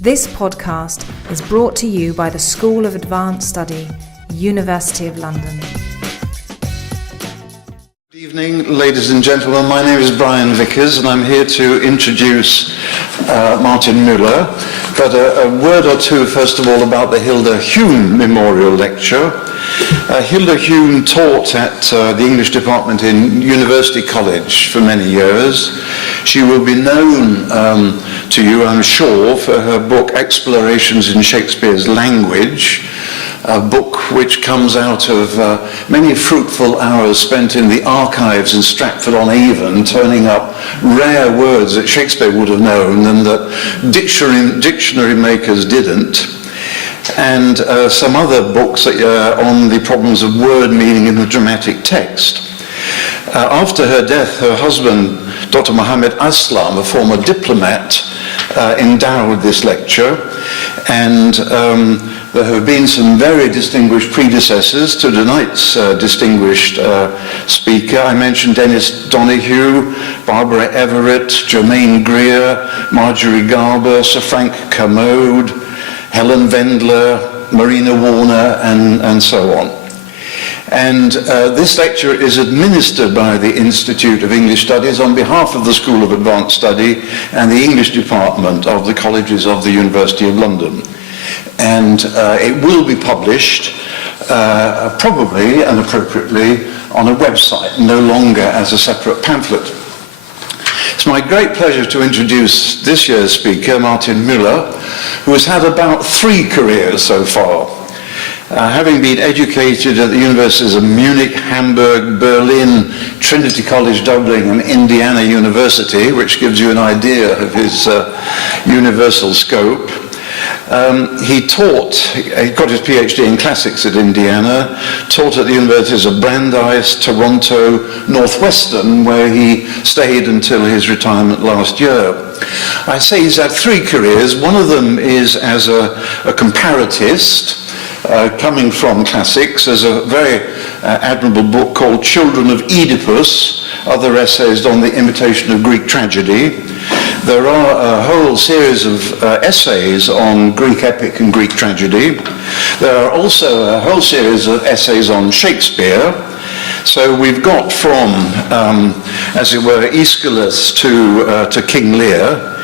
This podcast is brought to you by the School of Advanced Study, University of London. Good evening, ladies and gentlemen. My name is Brian Vickers, and I'm here to introduce Martin Mueller. But a word or two, first of all, about the Hilda Hume Memorial Lecture. Hilda Hume taught at the English department in University College for many years. She will be known to you, I'm sure, for her book Explorations in Shakespeare's Language, a book which comes out of many fruitful hours spent in the archives in Stratford-on-Avon, turning up rare words that Shakespeare would have known and that dictionary makers didn't, and some other books on the problems of word meaning in the dramatic text. After her death, her husband, Dr. Mohammed Aslam, a former diplomat, endowed this lecture, and there have been some very distinguished predecessors to tonight's distinguished speaker. I mentioned Dennis Donoghue, Barbara Everett, Germaine Greer, Marjorie Garber, Sir Frank Kermode, Helen Vendler, Marina Warner, and so on. And this lecture is administered by the Institute of English Studies on behalf of the School of Advanced Study and the English Department of the Colleges of the University of London. And it will be published, probably and appropriately, on a website, no longer as a separate pamphlet. It's my great pleasure to introduce this year's speaker, Martin Mueller, who has had about 3 careers so far. Having been educated at the universities of Munich, Hamburg, Berlin, Trinity College Dublin, and Indiana University, which gives you an idea of his universal scope. He got his PhD in classics at Indiana, taught at the universities of Brandeis, Toronto, Northwestern, where he stayed until his retirement last year. I say he's had 3 careers. One of them is as a comparatist, coming from classics. There's a very admirable book called Children of Oedipus, other essays on the imitation of Greek tragedy. There are a whole series of essays on Greek epic and Greek tragedy. There are also a whole series of essays on Shakespeare. So we've got from, as it were, Aeschylus to King Lear.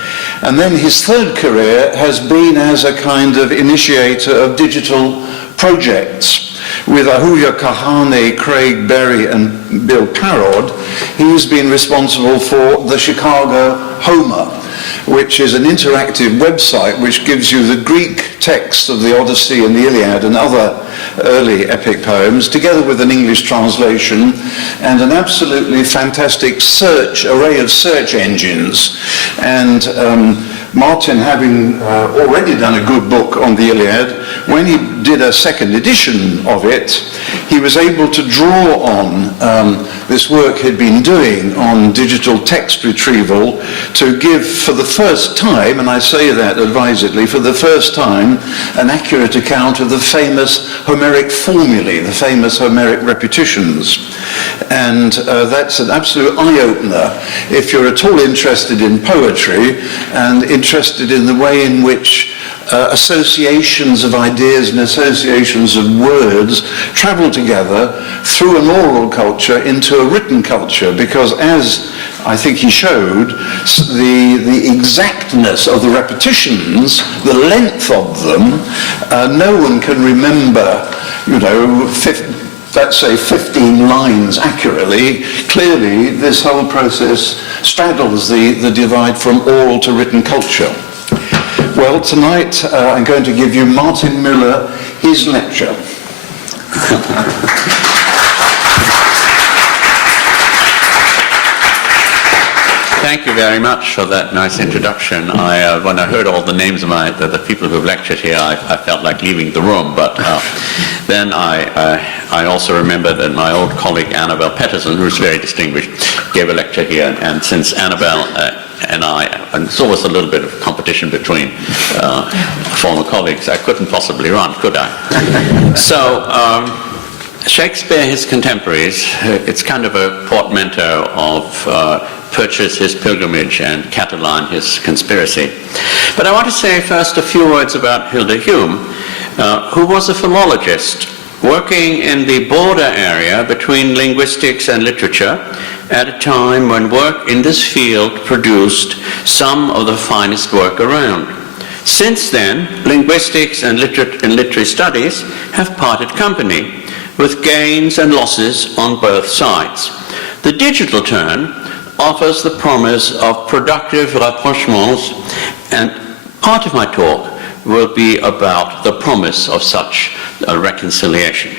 And then his 3rd career has been as a kind of initiator of digital projects. With Ahuja Kahane, Craig Berry, and Bill Parrod, he's been responsible for the Chicago Homer, which is an interactive website which gives you the Greek text of the Odyssey and the Iliad and other early epic poems, together with an English translation and an absolutely fantastic array of search engines. And Martin, having already done a good book on the Iliad, when he did a 2nd edition of it, he was able to draw on this work he'd been doing on digital text retrieval to give for the first time, and I say that advisedly, for the first time, an accurate account of the famous Homeric formulae, the famous Homeric repetitions. And that's an absolute eye-opener if you're at all interested in poetry and interested in the way in which associations of ideas and associations of words travel together through an oral culture into a written culture, because as I think he showed, the exactness of the repetitions, the length of them, no one can remember, let's say 15 lines accurately. Clearly, this whole process straddles the divide from oral to written culture. Well, tonight I'm going to give you Martin Mueller, his lecture. Thank you very much for that nice introduction. When I heard all the names of the people who have lectured here, I felt like leaving the room. But then I also remembered that my old colleague Annabel Petterson, who's very distinguished, gave a lecture here. And since Annabel and it's always a little bit of competition between former colleagues, I couldn't possibly run, could I? So Shakespeare, his contemporaries, it's kind of a portmanteau of purchase his pilgrimage and Catalan his conspiracy. But I want to say first a few words about Hilda Hume, who was a philologist working in the border area between linguistics and literature at a time when work in this field produced some of the finest work around. Since then, linguistics and literary studies have parted company, with gains and losses on both sides. The digital turn offers the promise of productive rapprochements, and part of my talk will be about the promise of such a reconciliation.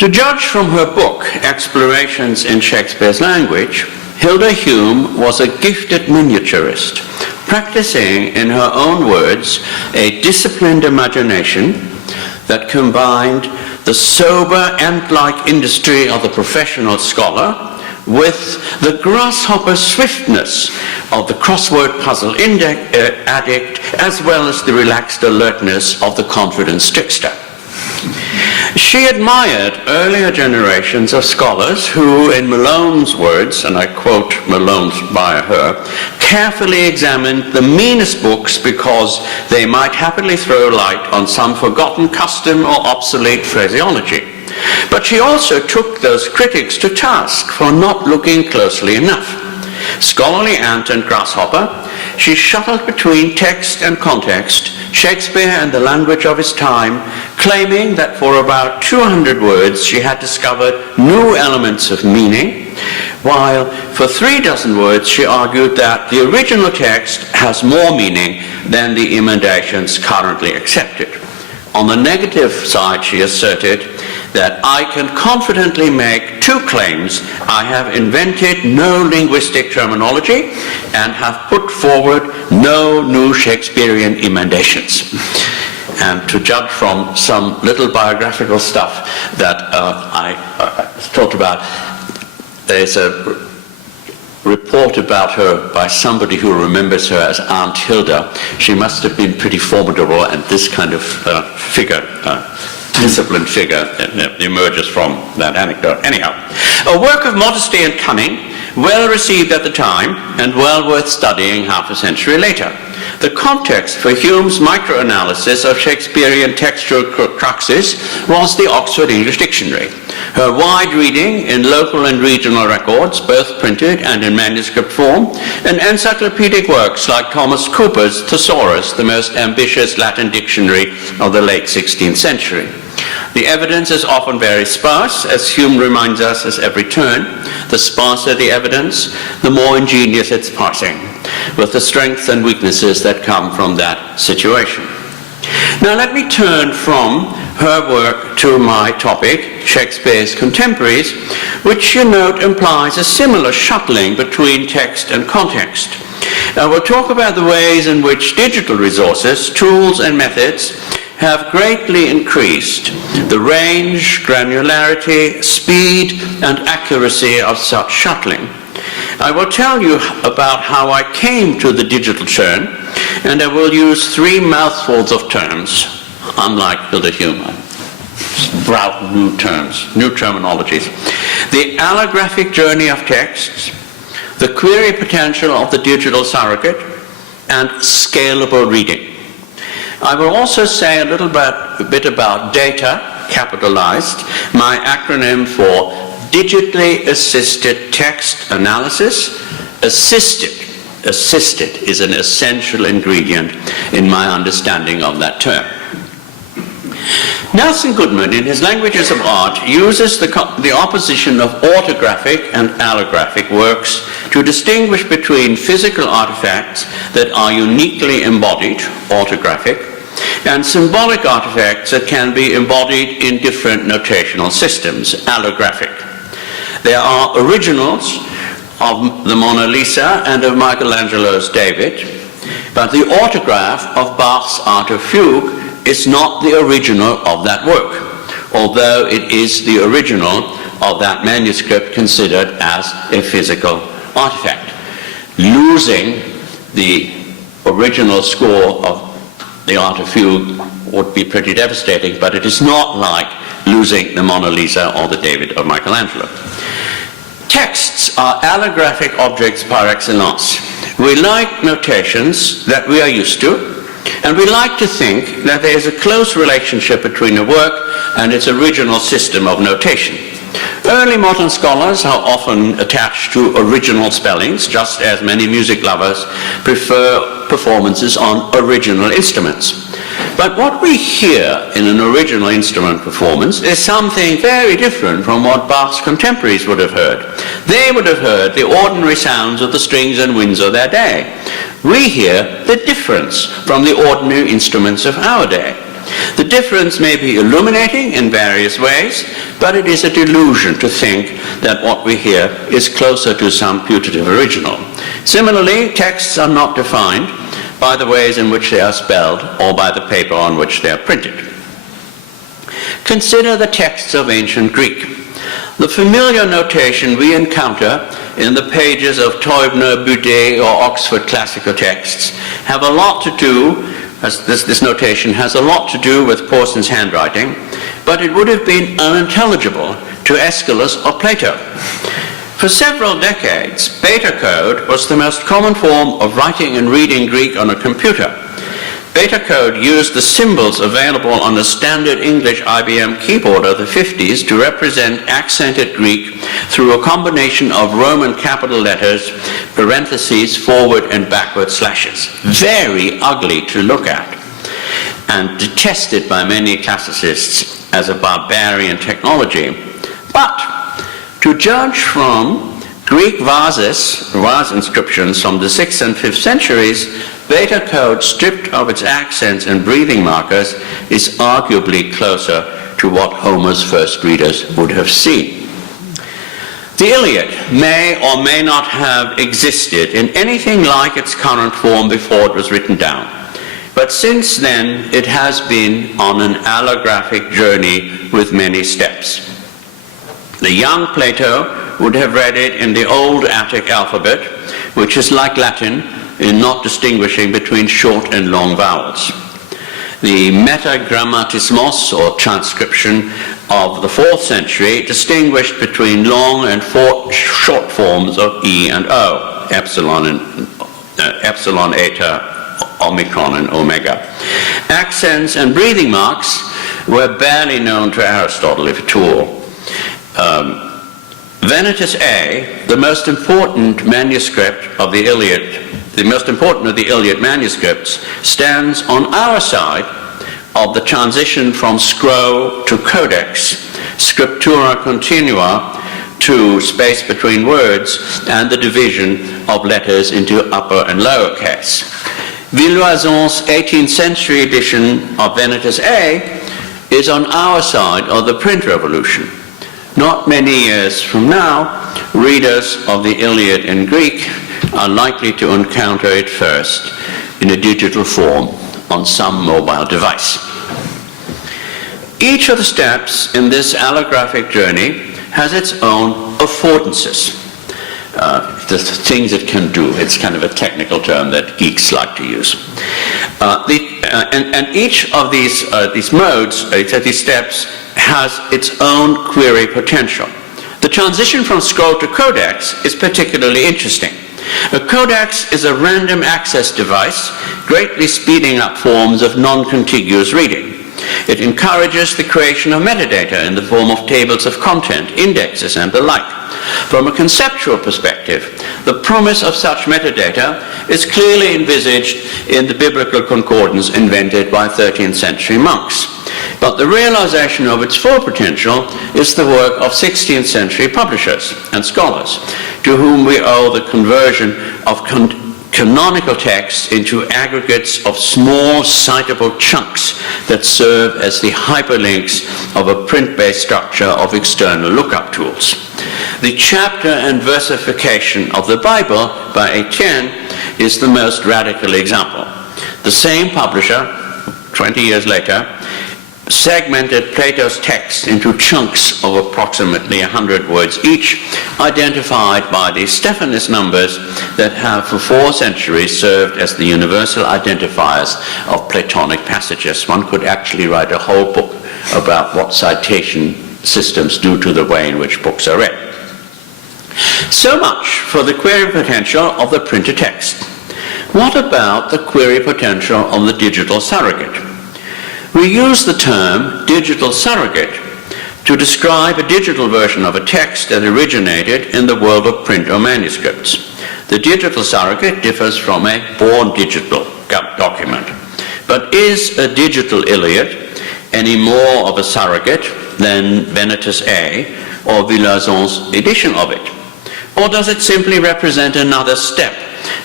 To judge from her book, Explorations in Shakespeare's Language, Hilda Hume was a gifted miniaturist, practicing, in her own words, a disciplined imagination that combined the sober ant-like industry of the professional scholar with the grasshopper swiftness of the crossword puzzle addict, as well as the relaxed alertness of the confident trickster. She admired earlier generations of scholars who, in Malone's words, and I quote Malone's by her, carefully examined the meanest books because they might happily throw light on some forgotten custom or obsolete phraseology. But she also took those critics to task for not looking closely enough. Scholarly ant and grasshopper, she shuttled between text and context, Shakespeare and the language of his time, claiming that for about 200 words she had discovered new elements of meaning, while for 36 words she argued that the original text has more meaning than the emendations currently accepted. On the negative side, she asserted that I can confidently make two claims. I have invented no linguistic terminology and have put forward no new Shakespearean emendations. And to judge from some little biographical stuff that I talked about, there's a report about her by somebody who remembers her as Aunt Hilda. She must have been pretty formidable, and this kind of figure, disciplined figure, emerges from that anecdote. Anyhow, a work of modesty and cunning, well received at the time, and well worth studying half a century later. The context for Hume's microanalysis of Shakespearean textual cruxes was the Oxford English Dictionary. Her wide reading in local and regional records, both printed and in manuscript form, and encyclopedic works like Thomas Cooper's Thesaurus, the most ambitious Latin dictionary of the late 16th century. The evidence is often very sparse, as Hume reminds us at every turn. The sparser the evidence, the more ingenious its parsing, with the strengths and weaknesses that come from that situation. Now let me turn from her work to my topic, Shakespeare's Contemporaries, which you note implies a similar shuttling between text and context. Now we'll talk about the ways in which digital resources, tools and methods have greatly increased the range, granularity, speed and accuracy of such shuttling. I will tell you about how I came to the digital turn, and I will use 3 mouthfuls of terms, unlike Hilda Hume. Sprout new terms, new terminologies. The allographic journey of texts, the query potential of the digital surrogate, and scalable reading. I will also say a bit about data, capitalized, my acronym for digitally assisted text analysis. Assisted is an essential ingredient in my understanding of that term. Nelson Goodman, in his Languages of Art, uses the opposition of autographic and allographic works to distinguish between physical artifacts that are uniquely embodied, autographic, and symbolic artifacts that can be embodied in different notational systems, allographic. There are originals of the Mona Lisa and of Michelangelo's David, but the autograph of Bach's Art of Fugue is not the original of that work, although it is the original of that manuscript considered as a physical artifact. Losing the original score of the Art of Fugue would be pretty devastating, but it is not like losing the Mona Lisa or the David of Michelangelo. Texts are allographic objects par excellence. We like notations that we are used to, and we like to think that there is a close relationship between a work and its original system of notation. Early modern scholars are often attached to original spellings, just as many music lovers prefer performances on original instruments. But what we hear in an original instrument performance is something very different from what Bach's contemporaries would have heard. They would have heard the ordinary sounds of the strings and winds of their day. We hear the difference from the ordinary instruments of our day. The difference may be illuminating in various ways, but it is a delusion to think that what we hear is closer to some putative original. Similarly, texts are not defined by the ways in which they are spelled or by the paper on which they are printed. Consider the texts of ancient Greek. The familiar notation we encounter in the pages of Teubner, Bude, or Oxford classical texts have a lot to do, this notation has a lot to do with Pauson's handwriting, but it would have been unintelligible to Aeschylus or Plato. For several decades, beta code was the most common form of writing and reading Greek on a computer. Beta code used the symbols available on the standard English IBM keyboard of the 50s to represent accented Greek through a combination of Roman capital letters, parentheses, forward and backward slashes. Very ugly to look at, and detested by many classicists as a barbarian technology. But to judge from Greek vase inscriptions from the 6th and 5th centuries, beta code stripped of its accents and breathing markers is arguably closer to what Homer's first readers would have seen. The Iliad may or may not have existed in anything like its current form before it was written down. But since then, it has been on an allographic journey with many steps. The young Plato would have read it in the old Attic alphabet, which is like Latin in not distinguishing between short and long vowels. The metagrammatismos, or transcription, of the 4th century distinguished between long and short forms of E and O, epsilon, eta, omicron, and omega. Accents and breathing marks were barely known to Aristotle, if at all. Venetus A, the most important manuscript of the Iliad, the most important of the Iliad manuscripts, stands on our side of the transition from scroll to codex, scriptura continua to space between words, and the division of letters into upper and lower case. Villoison's 18th century edition of Venetus A is on our side of the print revolution. Not many years from now, readers of the Iliad in Greek are likely to encounter it first in a digital form on some mobile device. Each of the steps in this allographic journey has its own affordances, the things it can do. It's kind of a technical term that geeks like to use. And each of these modes, these steps, has its own query potential. The transition from scroll to codex is particularly interesting. A codex is a random access device, greatly speeding up forms of non-contiguous reading. It encourages the creation of metadata in the form of tables of content, indexes, and the like. From a conceptual perspective, the promise of such metadata is clearly envisaged in the biblical concordance invented by 13th century monks. But the realization of its full potential is the work of 16th century publishers and scholars, to whom we owe the conversion of canonical texts into aggregates of small citable chunks that serve as the hyperlinks of a print-based structure of external lookup tools. The chapter and versification of the Bible by Etienne is the most radical example. The same publisher, 20 years later, segmented Plato's text into chunks of approximately 100 words each, identified by the Stephanus numbers that have for 4 centuries served as the universal identifiers of Platonic passages. One could actually write a whole book about what citation systems do to the way in which books are read. So much for the query potential of the printed text. What about the query potential of the digital surrogate? We use the term digital surrogate to describe a digital version of a text that originated in the world of print or manuscripts. The digital surrogate differs from a born digital document. But is a digital Iliad any more of a surrogate than Venetus A or Villazon's edition of it? Or does it simply represent another step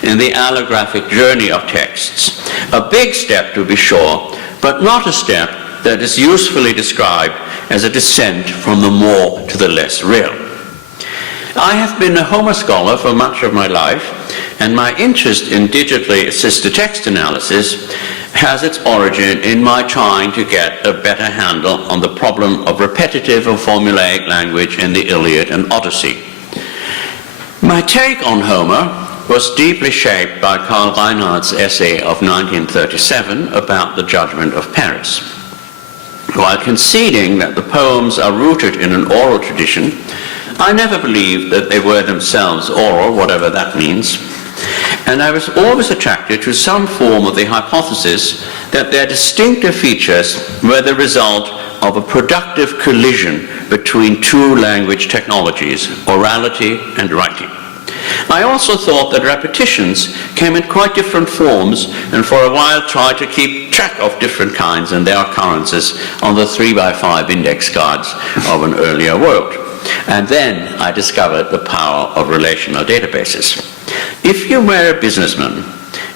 in the allographic journey of texts? A big step, to be sure, but not a step that is usefully described as a descent from the more to the less real. I have been a Homer scholar for much of my life, and my interest in digitally assisted text analysis has its origin in my trying to get a better handle on the problem of repetitive or formulaic language in the Iliad and Odyssey. My take on Homer was deeply shaped by Karl Reinhardt's essay of 1937 about the Judgment of Paris. While conceding that the poems are rooted in an oral tradition, I never believed that they were themselves oral, whatever that means, and I was always attracted to some form of the hypothesis that their distinctive features were the result of a productive collision between two language technologies, orality and writing. I also thought that repetitions came in quite different forms, and for a while tried to keep track of different kinds and their occurrences on the 3x5 index cards of an earlier world. And then I discovered the power of relational databases. If you were a businessman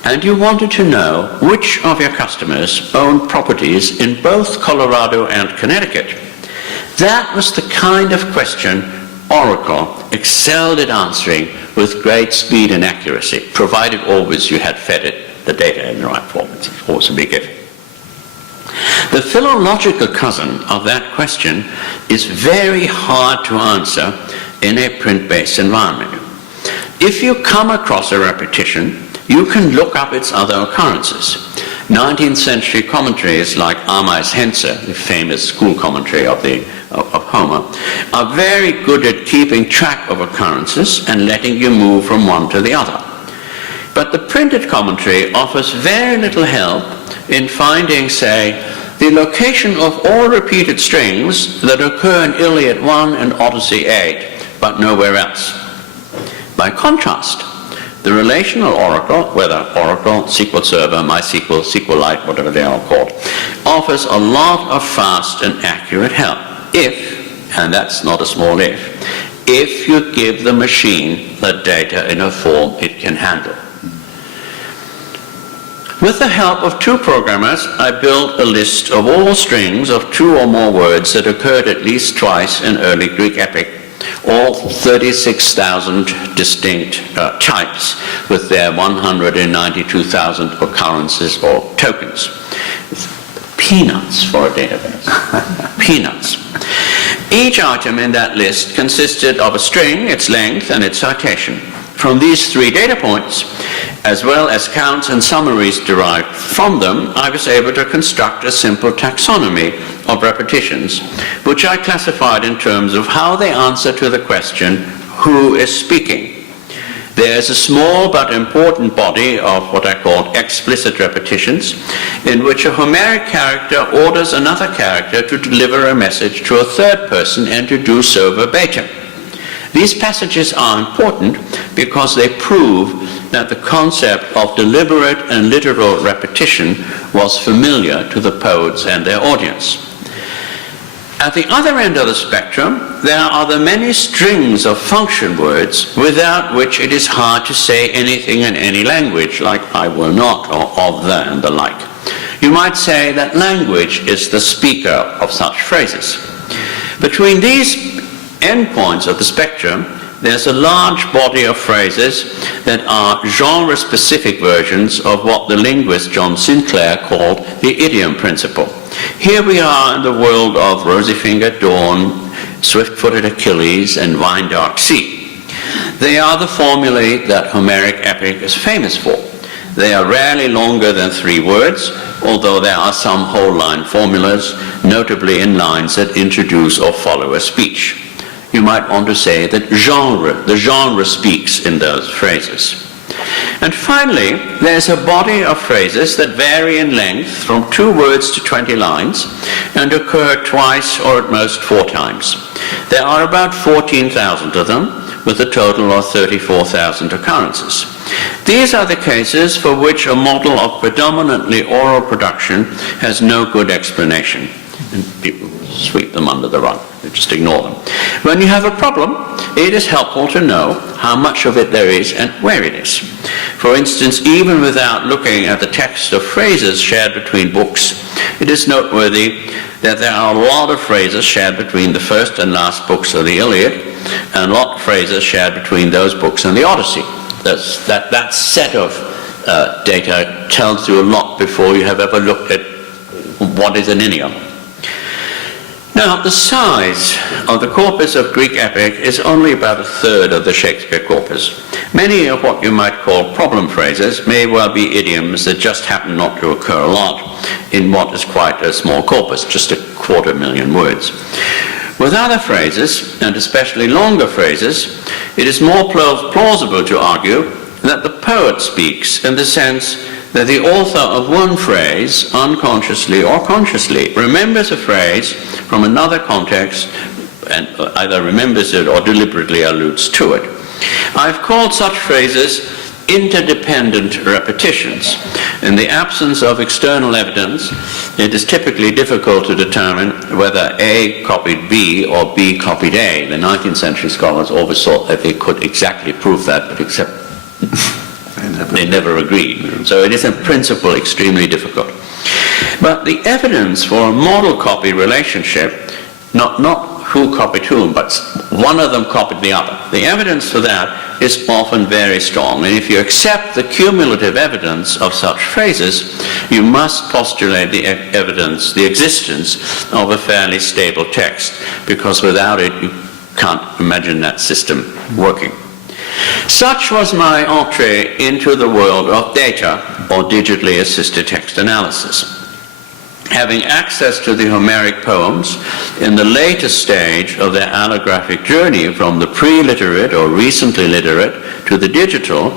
and you wanted to know which of your customers owned properties in both Colorado and Connecticut, that was the kind of question Oracle excelled at answering with great speed and accuracy, provided always you had fed it the data in the right form. It's always a big if. The philological cousin of that question is very hard to answer in a print-based environment. If you come across a repetition, you can look up its other occurrences. 19th century commentaries like Amais Hense, the famous school commentary of Homer, are very good at keeping track of occurrences and letting you move from one to the other. But the printed commentary offers very little help in finding, say, the location of all repeated strings that occur in Iliad 1 and Odyssey 8, but nowhere else. By contrast, the relational oracle, whether Oracle, SQL Server, MySQL, SQLite, whatever they are called, offers a lot of fast and accurate help if, and that's not a small if you give the machine the data in a form it can handle. With the help of two programmers, I built a list of all strings of two or more words that occurred at least twice in early Greek epic, all 36,000 distinct types with their 192,000 occurrences or tokens. Peanuts for a database. Peanuts. Each item in that list consisted of a string, its length, and its citation. From these three data points, as well as counts and summaries derived from them, I was able to construct a simple taxonomy of repetitions, which I classified in terms of how they answer to the question, who is speaking? There's a small but important body of what I call explicit repetitions, in which a Homeric character orders another character to deliver a message to a third person and to do so verbatim. These passages are important because they prove that the concept of deliberate and literal repetition was familiar to the poets and their audience. At the other end of the spectrum, there are the many strings of function words without which it is hard to say anything in any language, like I will not, or of the, and the like. You might say that language is the speaker of such phrases. Between these endpoints of the spectrum, there's a large body of phrases that are genre-specific versions of what the linguist John Sinclair called the Idiom Principle. Here we are in the world of rosy-fingered dawn, swift-footed Achilles, and wine-dark sea. They are the formulae that Homeric epic is famous for. They are rarely longer than 3 words, although there are some whole-line formulas, notably in lines that introduce or follow a speech. You might want to say that the genre speaks in those phrases. And finally, there's a body of phrases that vary in length from 2 words to 20 lines and occur twice or at most 4 times. There are about 14,000 of them, with a total of 34,000 occurrences. These are the cases for which a model of predominantly oral production has no good explanation. And people sweep them under the rug, just ignore them. When you have a problem, it is helpful to know how much of it there is and where it is. For instance, even without looking at the text of phrases shared between books, it is noteworthy that there are a lot of phrases shared between the first and last books of the Iliad, and a lot of phrases shared between those books and the Odyssey. That set of data tells you a lot before you have ever looked at what is an idiom. Now, the size of the corpus of Greek epic is only about 1/3 of the Shakespeare corpus. Many of what you might call problem phrases may well be idioms that just happen not to occur a lot in what is quite a small corpus, just 250,000 words. With other phrases, and especially longer phrases, it is more plausible to argue that the poet speaks in the sense that the author of one phrase, unconsciously or consciously, remembers a phrase from another context and either remembers it or deliberately alludes to it. I've called such phrases interdependent repetitions. In the absence of external evidence, it is typically difficult to determine whether A copied B or B copied A. The 19th century scholars always thought that they could exactly prove that, but except they never agreed. So it is in principle extremely difficult. But the evidence for a model copy relationship, not who copied whom, but one of them copied the other. The evidence for that is often very strong. And if you accept the cumulative evidence of such phrases, you must postulate the evidence, the existence of a fairly stable text, because without it, you can't imagine that system working. Such was my entree into the world of data, or digitally assisted text analysis. Having access to the Homeric poems in the latest stage of their allographic journey from the pre-literate or recently literate to the digital,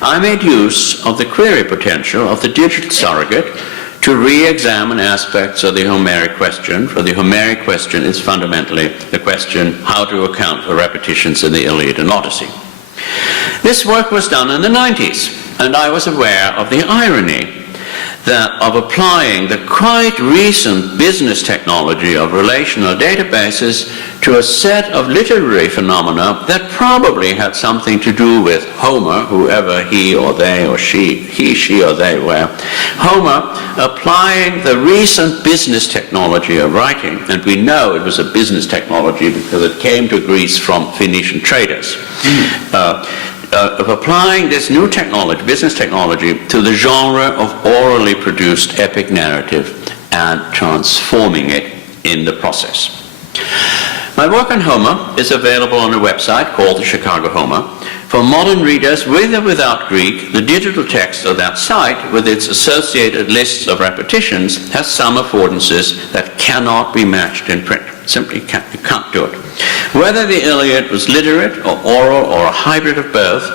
I made use of the query potential of the digital surrogate to re-examine aspects of the Homeric question, for the Homeric question is fundamentally the question how to account for repetitions in the Iliad and Odyssey. This work was done in the 90s, and I was aware of the irony of applying the quite recent business technology of relational databases to a set of literary phenomena that probably had something to do with Homer, whoever he or they or she or they were. Homer applying the recent business technology of writing, and we know it was a business technology because it came to Greece from Phoenician traders. Of applying this new technology, business technology, to the genre of orally produced epic narrative and transforming it in the process. My work on Homer is available on a website called the Chicago Homer. For modern readers with or without Greek, the digital text of that site, with its associated lists of repetitions, has some affordances that cannot be matched in print. Simply you can't do it. Whether the Iliad was literate or oral or a hybrid of both,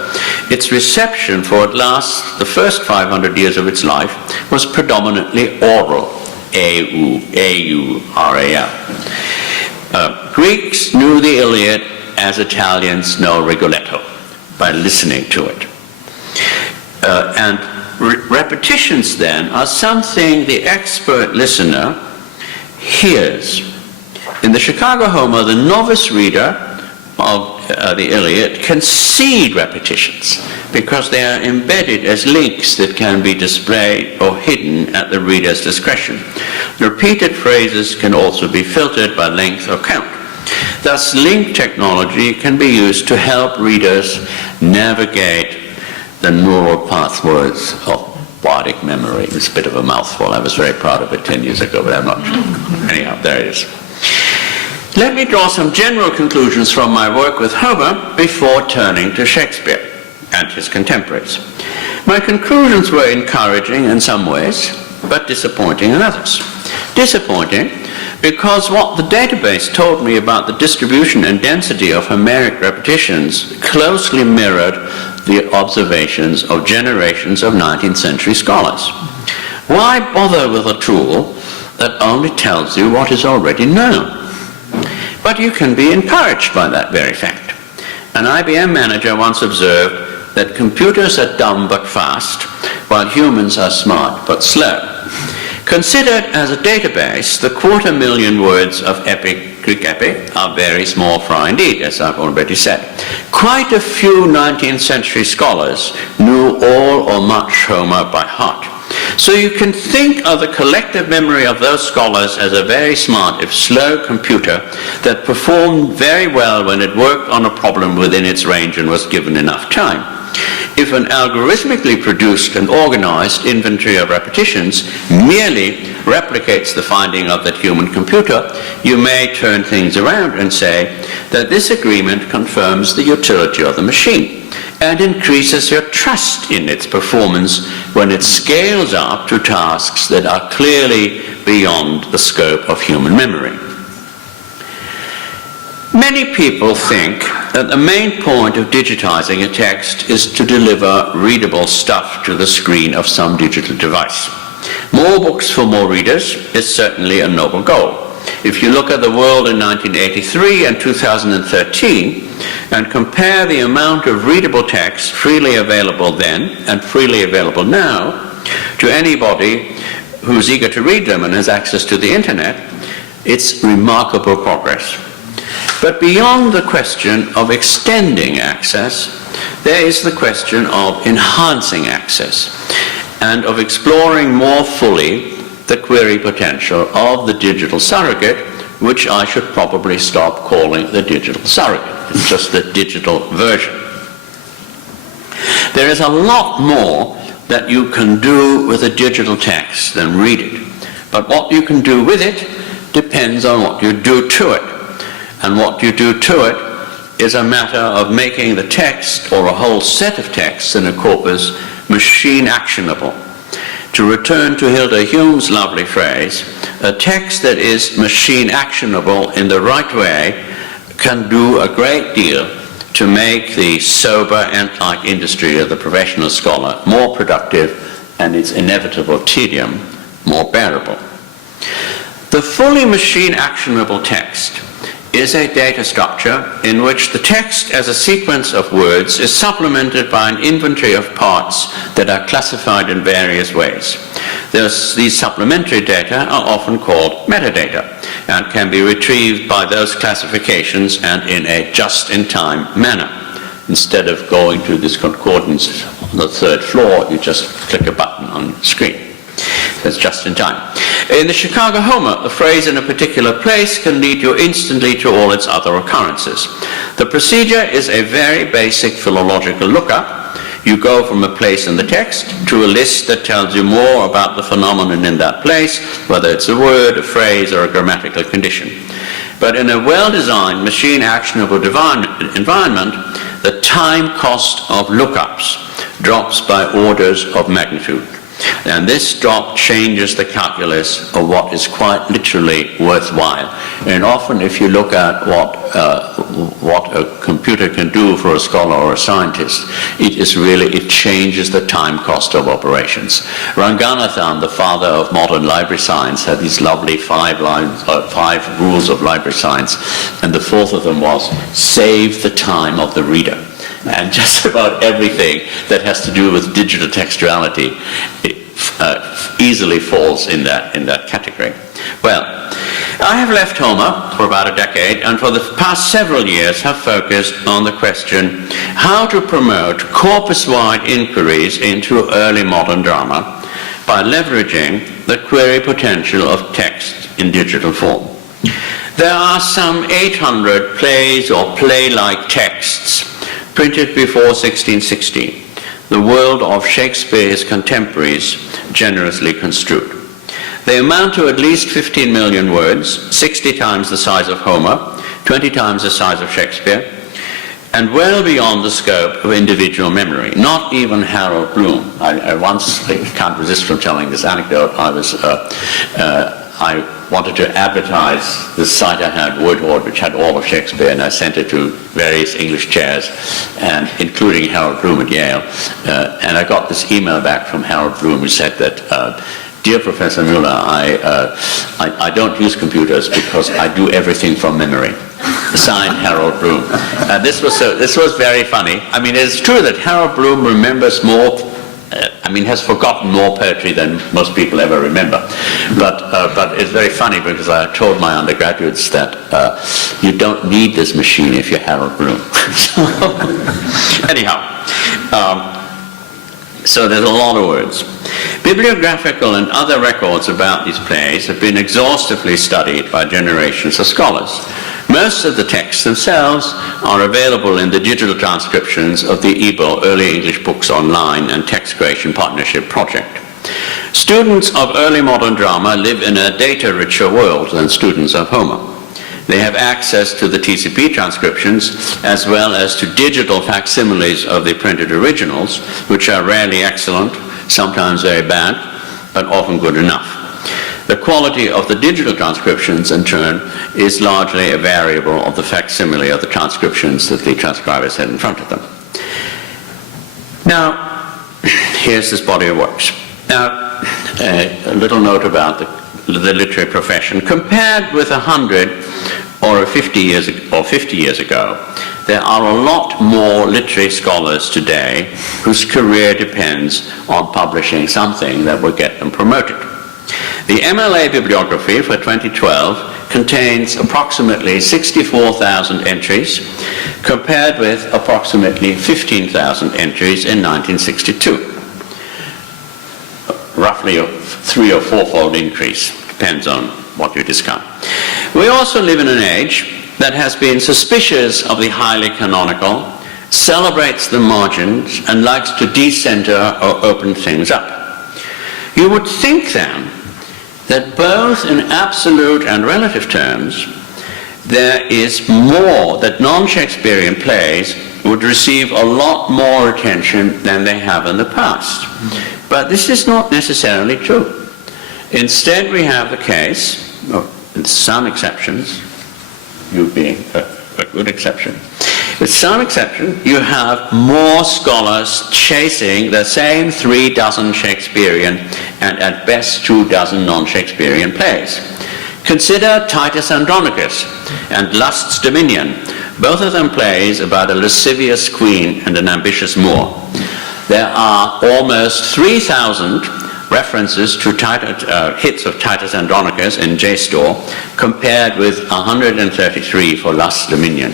its reception for at last the first 500 years of its life was predominantly oral, A-U-R-A-L. Greeks knew the Iliad as Italians know Rigoletto, by listening to it. And repetitions then are something the expert listener hears. In the Chicago Homer, the novice reader of the Iliad can see repetitions because they are embedded as links that can be displayed or hidden at the reader's discretion. Repeated phrases can also be filtered by length or count. Thus, link technology can be used to help readers navigate the neural pathways of bardic memory. It's a bit of a mouthful. I was very proud of it 10 years ago, but I'm not. Anyhow, there it is. Let me draw some general conclusions from my work with Homer before turning to Shakespeare and his contemporaries. My conclusions were encouraging in some ways, but disappointing in others. Disappointing because what the database told me about the distribution and density of Homeric repetitions closely mirrored the observations of generations of 19th century scholars. Why bother with a tool that only tells you what is already known? But you can be encouraged by that very fact. An IBM manager once observed that computers are dumb but fast, while humans are smart but slow. Considered as a database, the 250,000 words of Greek epic are very small fry indeed, as I've already said. Quite a few 19th century scholars knew all or much Homer by heart. So you can think of the collective memory of those scholars as a very smart, if slow, computer that performed very well when it worked on a problem within its range and was given enough time. If an algorithmically produced and organized inventory of repetitions merely replicates the finding of that human computer, you may turn things around and say that this agreement confirms the utility of the machine and increases your trust in its performance when it scales up to tasks that are clearly beyond the scope of human memory. Many people think that the main point of digitizing a text is to deliver readable stuff to the screen of some digital device. More books for more readers is certainly a noble goal. If you look at the world in 1983 and 2013 and compare the amount of readable text freely available then and freely available now to anybody who's eager to read them and has access to the internet, it's remarkable progress. But beyond the question of extending access, there is the question of enhancing access and of exploring more fully the query potential of the digital surrogate, which I should probably stop calling the digital surrogate. It's just the digital version. There is a lot more that you can do with a digital text than read it. But what you can do with it depends on what you do to it. And what you do to it is a matter of making the text or a whole set of texts in a corpus machine actionable. To return to Hilda Hume's lovely phrase, a text that is machine actionable in the right way can do a great deal to make the sober ant-like industry of the professional scholar more productive and its inevitable tedium more bearable. The fully machine actionable text is a data structure in which the text as a sequence of words is supplemented by an inventory of parts that are classified in various ways. These supplementary data are often called metadata and can be retrieved by those classifications and in a just-in-time manner. Instead of going to this concordance on the third floor, you just click a button on the screen. That's just in time. In the Chicago Homer, a phrase in a particular place can lead you instantly to all its other occurrences. The procedure is a very basic philological lookup. You go from a place in the text to a list that tells you more about the phenomenon in that place, whether it's a word, a phrase, or a grammatical condition. But in a well-designed machine actionable environment, the time cost of lookups drops by orders of magnitude. And this drop changes the calculus of what is quite literally worthwhile. And often if you look at what a computer can do for a scholar or a scientist, it changes the time cost of operations. Ranganathan, the father of modern library science, had these lovely 5 rules of library science, and the fourth of them was, save the time of the reader. And just about everything that has to do with digital textuality easily falls in that category. Well, I have left Homer for about a decade, and for the past several years have focused on the question how to promote corpus-wide inquiries into early modern drama by leveraging the query potential of text in digital form. There are some 800 plays or play-like texts printed before 1616, the world of Shakespeare's contemporaries generously construed. They amount to at least 15 million words, 60 times the size of Homer, 20 times the size of Shakespeare, and well beyond the scope of individual memory. Not even Harold Bloom. I once can't resist from telling this anecdote. I wanted to advertise the site I had, Woodward, which had all of Shakespeare, and I sent it to various English chairs, and including Harold Bloom at Yale. And I got this email back from Harold Bloom who said that, "Dear Professor Mueller, I don't use computers because I do everything from memory." Signed, Harold Bloom. This was very funny. I mean, it's true that Harold Bloom remembers more, has forgotten more poetry than most people ever remember. But it's very funny because I told my undergraduates that you don't need this machine if you're Harold Bloom. Anyhow, so there's a lot of words. Bibliographical and other records about these plays have been exhaustively studied by generations of scholars. Most of the texts themselves are available in the digital transcriptions of the EBO, Early English Books Online, and Text Creation Partnership Project. Students of early modern drama live in a data-richer world than students of Homer. They have access to the TCP transcriptions as well as to digital facsimiles of the printed originals, which are rarely excellent, sometimes very bad, but often good enough. The quality of the digital transcriptions, in turn, is largely a variable of the facsimile of the transcriptions that the transcribers had in front of them. Now, here's this body of works. Now, a little note about the literary profession. Compared with 100 or 50 years ago, there are a lot more literary scholars today whose career depends on publishing something that will get them promoted. The MLA bibliography for 2012 contains approximately 64,000 entries, compared with approximately 15,000 entries in 1962. Roughly a 3- or 4-fold increase, depends on what you discount. We also live in an age that has been suspicious of the highly canonical, celebrates the margins, and likes to decenter or open things up. You would think then that both in absolute and relative terms, there is more, that non-Shakespearean plays would receive a lot more attention than they have in the past. But this is not necessarily true. Instead, we have the case, with some exceptions, you being a good exception, with some exception, you have more scholars chasing the same 36 Shakespearean and at best 24 non-Shakespearean plays. Consider Titus Andronicus and Lust's Dominion, both of them plays about a lascivious queen and an ambitious Moor. There are almost 3,000 references to hits of Titus Andronicus in JSTOR, compared with 133 for Lust's Dominion.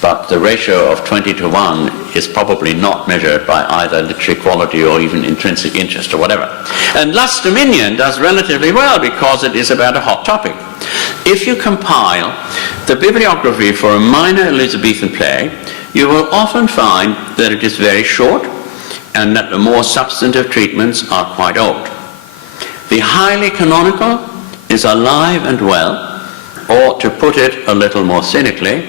But the ratio of 20-to-1 is probably not measured by either literary quality or even intrinsic interest or whatever. And Lust's Dominion does relatively well because it is about a hot topic. If you compile the bibliography for a minor Elizabethan play, you will often find that it is very short and that the more substantive treatments are quite old. The highly canonical is alive and well, or to put it a little more cynically,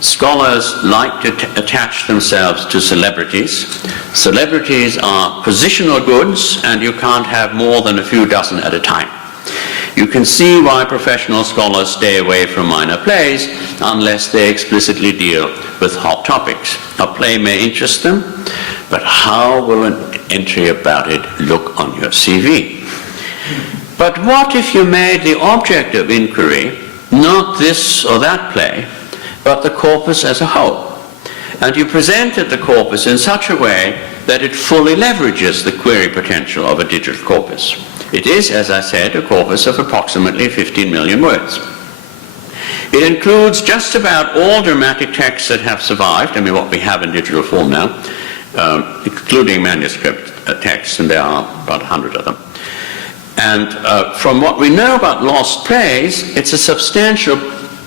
scholars like to attach themselves to celebrities. Celebrities are positional goods, and you can't have more than a few dozen at a time. You can see why professional scholars stay away from minor plays unless they explicitly deal with hot topics. A play may interest them, but how will an entry about it look on your CV? But what if you made the object of inquiry not this or that play, but the corpus as a whole? And you presented the corpus in such a way that it fully leverages the query potential of a digital corpus. It is, as I said, a corpus of approximately 15 million words. It includes just about all dramatic texts that have survived, what we have in digital form now, including manuscript texts, and there are about 100 of them. And from what we know about lost plays, it's a substantial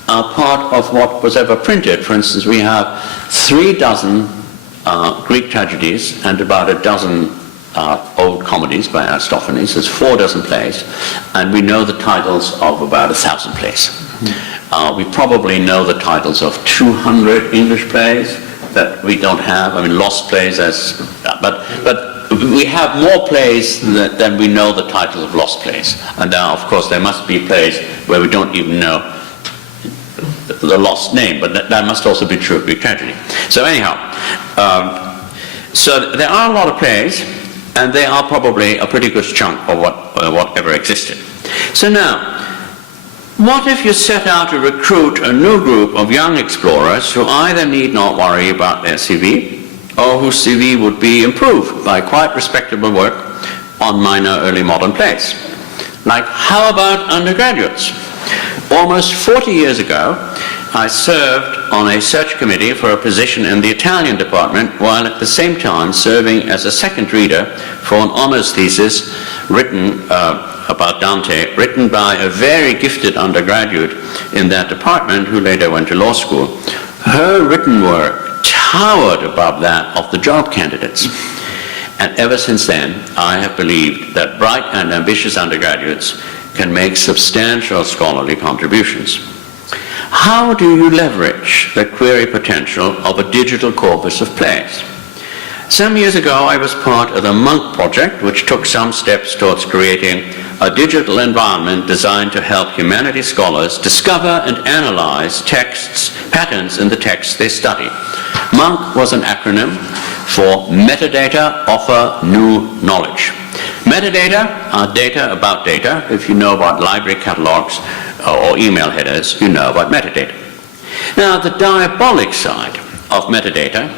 part of what was ever printed. For instance, we have 36 Greek tragedies and about a dozen old comedies by Aristophanes. There's 40 plays, and we know the titles of about 1,000 plays. We probably know the titles of 200 English plays that we don't have. Lost plays, but we have more plays than we know the titles of lost plays. And now, of course, there must be plays where we don't even know the lost name, but that must also be true of Greek tragedy. So anyhow, so there are a lot of plays, and they are probably a pretty good chunk of whatever existed. So now, what if you set out to recruit a new group of young explorers who either need not worry about their CV, or whose CV would be improved by quite respectable work on minor early modern plays? Like, how about undergraduates? Almost 40 years ago, I served on a search committee for a position in the Italian department, while at the same time serving as a second reader for an honors thesis written about Dante, written by a very gifted undergraduate in that department who later went to law school. Her written work towered above that of the job candidates. And ever since then, I have believed that bright and ambitious undergraduates can make substantial scholarly contributions. How do you leverage the query potential of a digital corpus of plays? Some years ago, I was part of the Monk project, which took some steps towards creating a digital environment designed to help humanities scholars discover and analyze texts, patterns in the texts they study. Monk was an acronym for Metadata Offer New Knowledge. Metadata are data about data. If you know about library catalogs or email headers, you know about metadata. Now, the diabolic side of metadata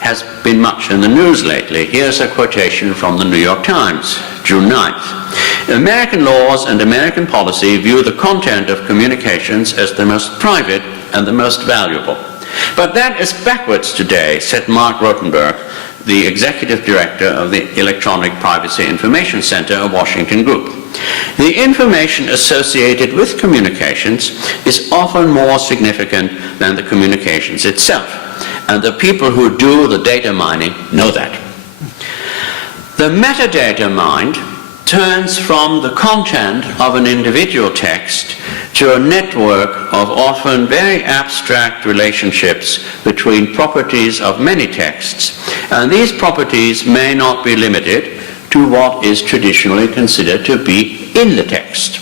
has been much in the news lately. Here's a quotation from the New York Times, June 9th. American laws and American policy view the content of communications as the most private and the most valuable. But that is backwards today, said Mark Rotenberg, the executive director of the Electronic Privacy Information Center, a Washington group. The information associated with communications is often more significant than the communications itself, and the people who do the data mining know that. The metadata mined turns from the content of an individual text to a network of often very abstract relationships between properties of many texts, and these properties may not be limited to what is traditionally considered to be in the text.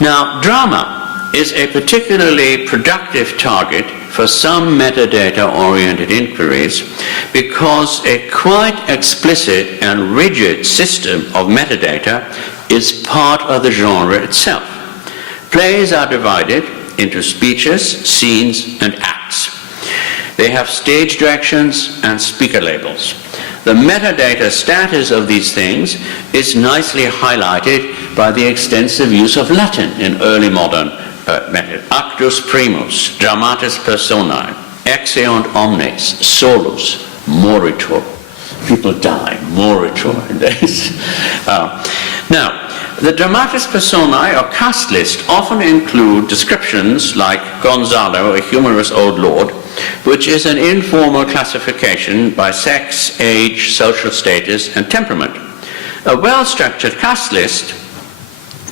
Now, drama is a particularly productive target for some metadata-oriented inquiries because a quite explicit and rigid system of metadata is part of the genre itself. Plays are divided into speeches, scenes, and acts. They have stage directions and speaker labels. The metadata status of these things is nicely highlighted by the extensive use of Latin in early modern method. Actus primus, dramatis personae, exeunt omnes, solus, moritur. People die, moritur in days. Now, the dramatis personae, or cast list, often include descriptions like Gonzalo, a humorous old lord, which is an informal classification by sex, age, social status, and temperament. A well-structured cast list,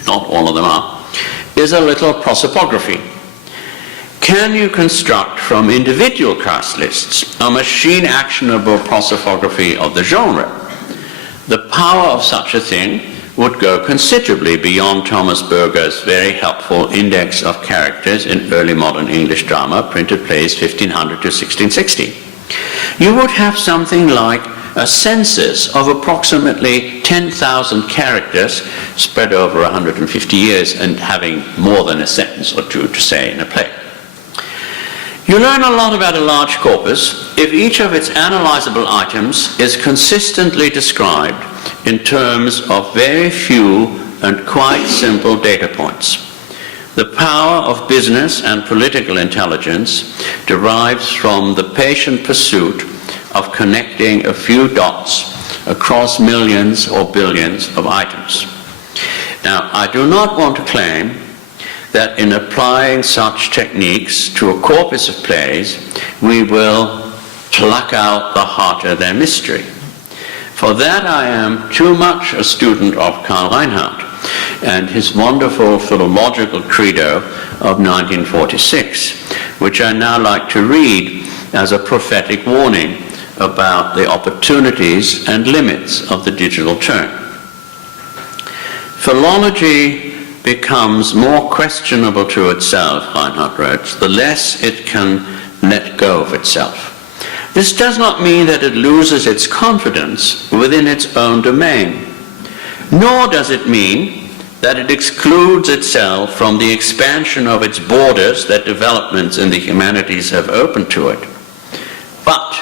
not all of them are, is a little prosopography. Can you construct from individual cast lists a machine-actionable prosopography of the genre? The power of such a thing would go considerably beyond Thomas Berger's very helpful Index of Characters in Early Modern English Drama, printed plays 1500 to 1660. You would have something like a census of approximately 10,000 characters spread over 150 years and having more than a sentence or two to say in a play. You learn a lot about a large corpus if each of its analyzable items is consistently described in terms of very few and quite simple data points. The power of business and political intelligence derives from the patient pursuit of connecting a few dots across millions or billions of items. Now, I do not want to claim that in applying such techniques to a corpus of plays, we will pluck out the heart of their mystery. For that I am too much a student of Karl Reinhardt and his wonderful philological credo of 1946, which I now like to read as a prophetic warning about the opportunities and limits of the digital turn. Philology becomes more questionable to itself, Reinhardt wrote, the less it can let go of itself. This does not mean that it loses its confidence within its own domain, nor does it mean that it excludes itself from the expansion of its borders that developments in the humanities have opened to it. But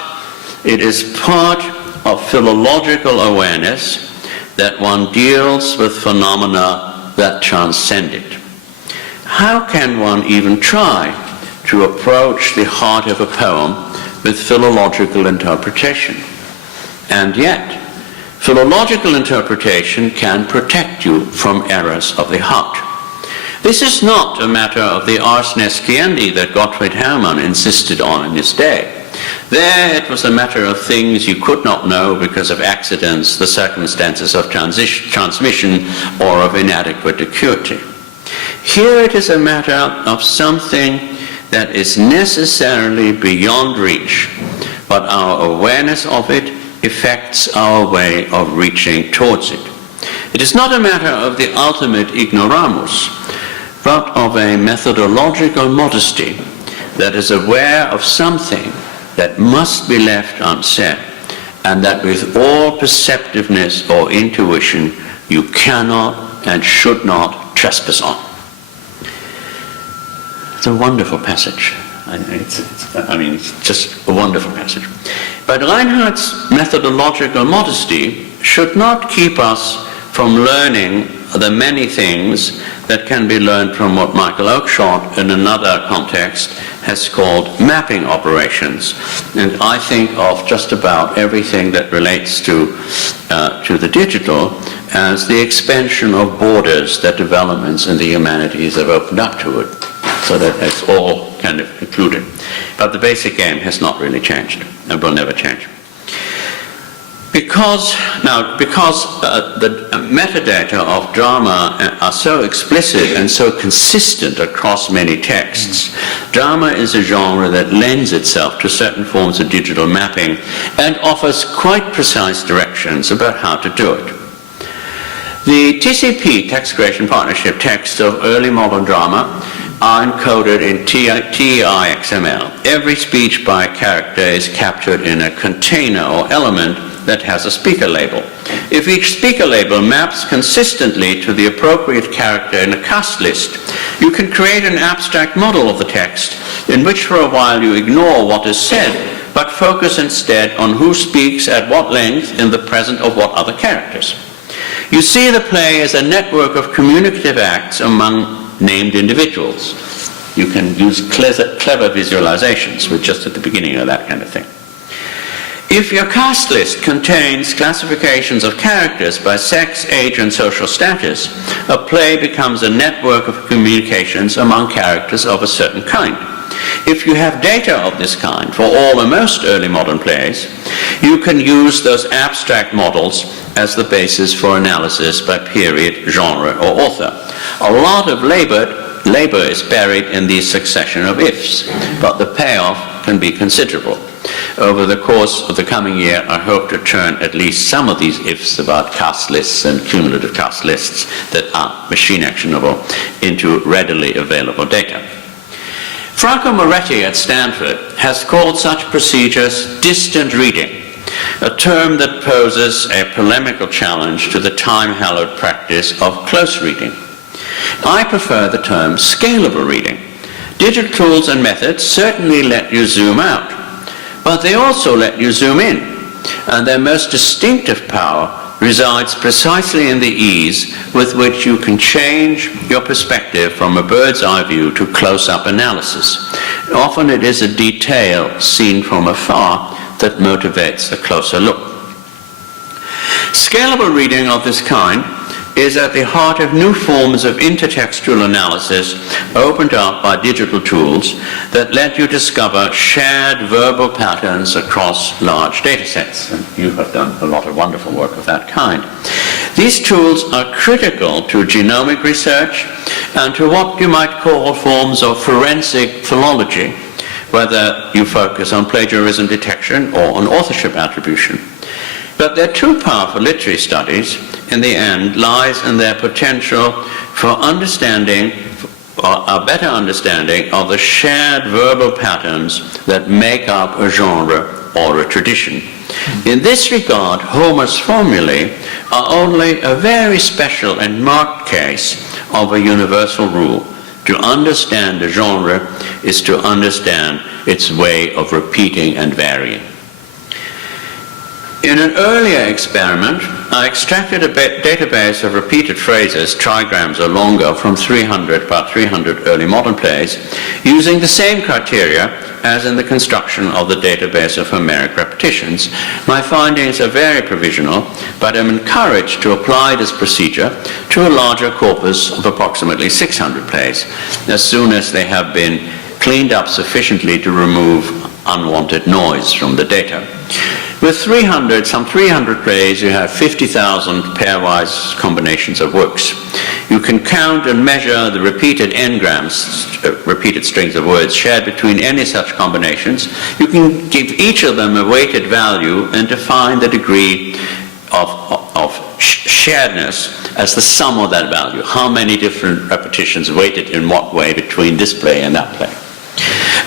it is part of philological awareness that one deals with phenomena that transcend it. How can one even try to approach the heart of a poem with philological interpretation? And yet, philological interpretation can protect you from errors of the heart. This is not a matter of the ars nesciendi that Gottfried Hermann insisted on in his day. There it was a matter of things you could not know because of accidents, the circumstances of transmission, or of inadequate acuity. Here it is a matter of something that is necessarily beyond reach, but our awareness of it affects our way of reaching towards it. It is not a matter of the ultimate ignoramus, but of a methodological modesty that is aware of something that must be left unsaid, and that with all perceptiveness or intuition you cannot and should not trespass on. It's a wonderful passage. It's just a wonderful passage. But Reinhardt's methodological modesty should not keep us from learning the many things that can be learned from what Michael Oakeshott, in another context, has called mapping operations. And I think of just about everything that relates to the digital as the expansion of borders that developments in the humanities have opened up to it, so that it's all kind of included. But the basic game has not really changed and will never change. Because the metadata of drama are so explicit and so consistent across many texts, drama is a genre that lends itself to certain forms of digital mapping and offers quite precise directions about how to do it. The TCP, Text Creation Partnership, texts of early modern drama are encoded in TEI-XML. Every speech by a character is captured in a container or element that has a speaker label. If each speaker label maps consistently to the appropriate character in a cast list, you can create an abstract model of the text in which for a while you ignore what is said, but focus instead on who speaks at what length in the presence of what other characters. You see the play as a network of communicative acts among named individuals. You can use clever visualizations, which just at the beginning of that kind of thing. If your cast list contains classifications of characters by sex, age, and social status, a play becomes a network of communications among characters of a certain kind. If you have data of this kind for all or most early modern plays, you can use those abstract models as the basis for analysis by period, genre, or author. A lot of labor is buried in the succession of ifs, but the payoff can be considerable. Over the course of the coming year, I hope to turn at least some of these ifs about cast lists and cumulative cast lists that are machine actionable into readily available data. Franco Moretti at Stanford has called such procedures distant reading, a term that poses a polemical challenge to the time-hallowed practice of close reading. I prefer the term scalable reading. Digital tools and methods certainly let you zoom out, but they also let you zoom in, and their most distinctive power resides precisely in the ease with which you can change your perspective from a bird's eye view to close-up analysis. Often it is a detail seen from afar that motivates a closer look. Scalable reading of this kind is at the heart of new forms of intertextual analysis opened up by digital tools that let you discover shared verbal patterns across large data sets. And you have done a lot of wonderful work of that kind. These tools are critical to genomic research and to what you might call forms of forensic philology, whether you focus on plagiarism detection or on authorship attribution. But their true power for literary studies, in the end, lies in their potential for understanding, or a better understanding, of the shared verbal patterns that make up a genre or a tradition. In this regard, Homer's formulae are only a very special and marked case of a universal rule. To understand a genre is to understand its way of repeating and varying. In an earlier experiment, I extracted a database of repeated phrases, trigrams or longer, from about 300 early modern plays, using the same criteria as in the construction of the database of Homeric repetitions. My findings are very provisional, but I'm encouraged to apply this procedure to a larger corpus of approximately 600 plays, as soon as they have been cleaned up sufficiently to remove unwanted noise from the data. With some 300 plays, you have 50,000 pairwise combinations of works. You can count and measure the repeated engrams, repeated strings of words, shared between any such combinations. You can give each of them a weighted value and define the degree of sharedness as the sum of that value. How many different repetitions weighted in what way between this play and that play.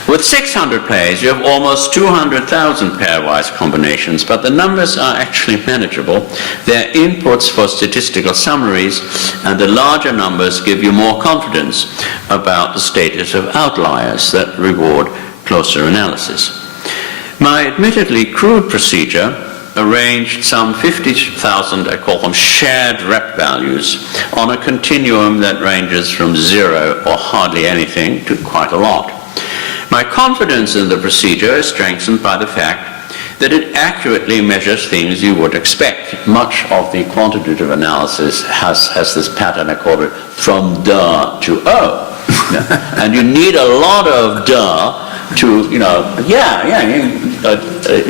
With 600 plays, you have almost 200,000 pairwise combinations, but the numbers are actually manageable. They're inputs for statistical summaries, and the larger numbers give you more confidence about the status of outliers that reward closer analysis. My admittedly crude procedure arranged some 50,000, I call them shared rep values, on a continuum that ranges from 0 or hardly anything to quite a lot. My confidence in the procedure is strengthened by the fact that it accurately measures things you would expect. Much of the quantitative analysis has this pattern, I call it, from duh to oh. And you need a lot of duh to,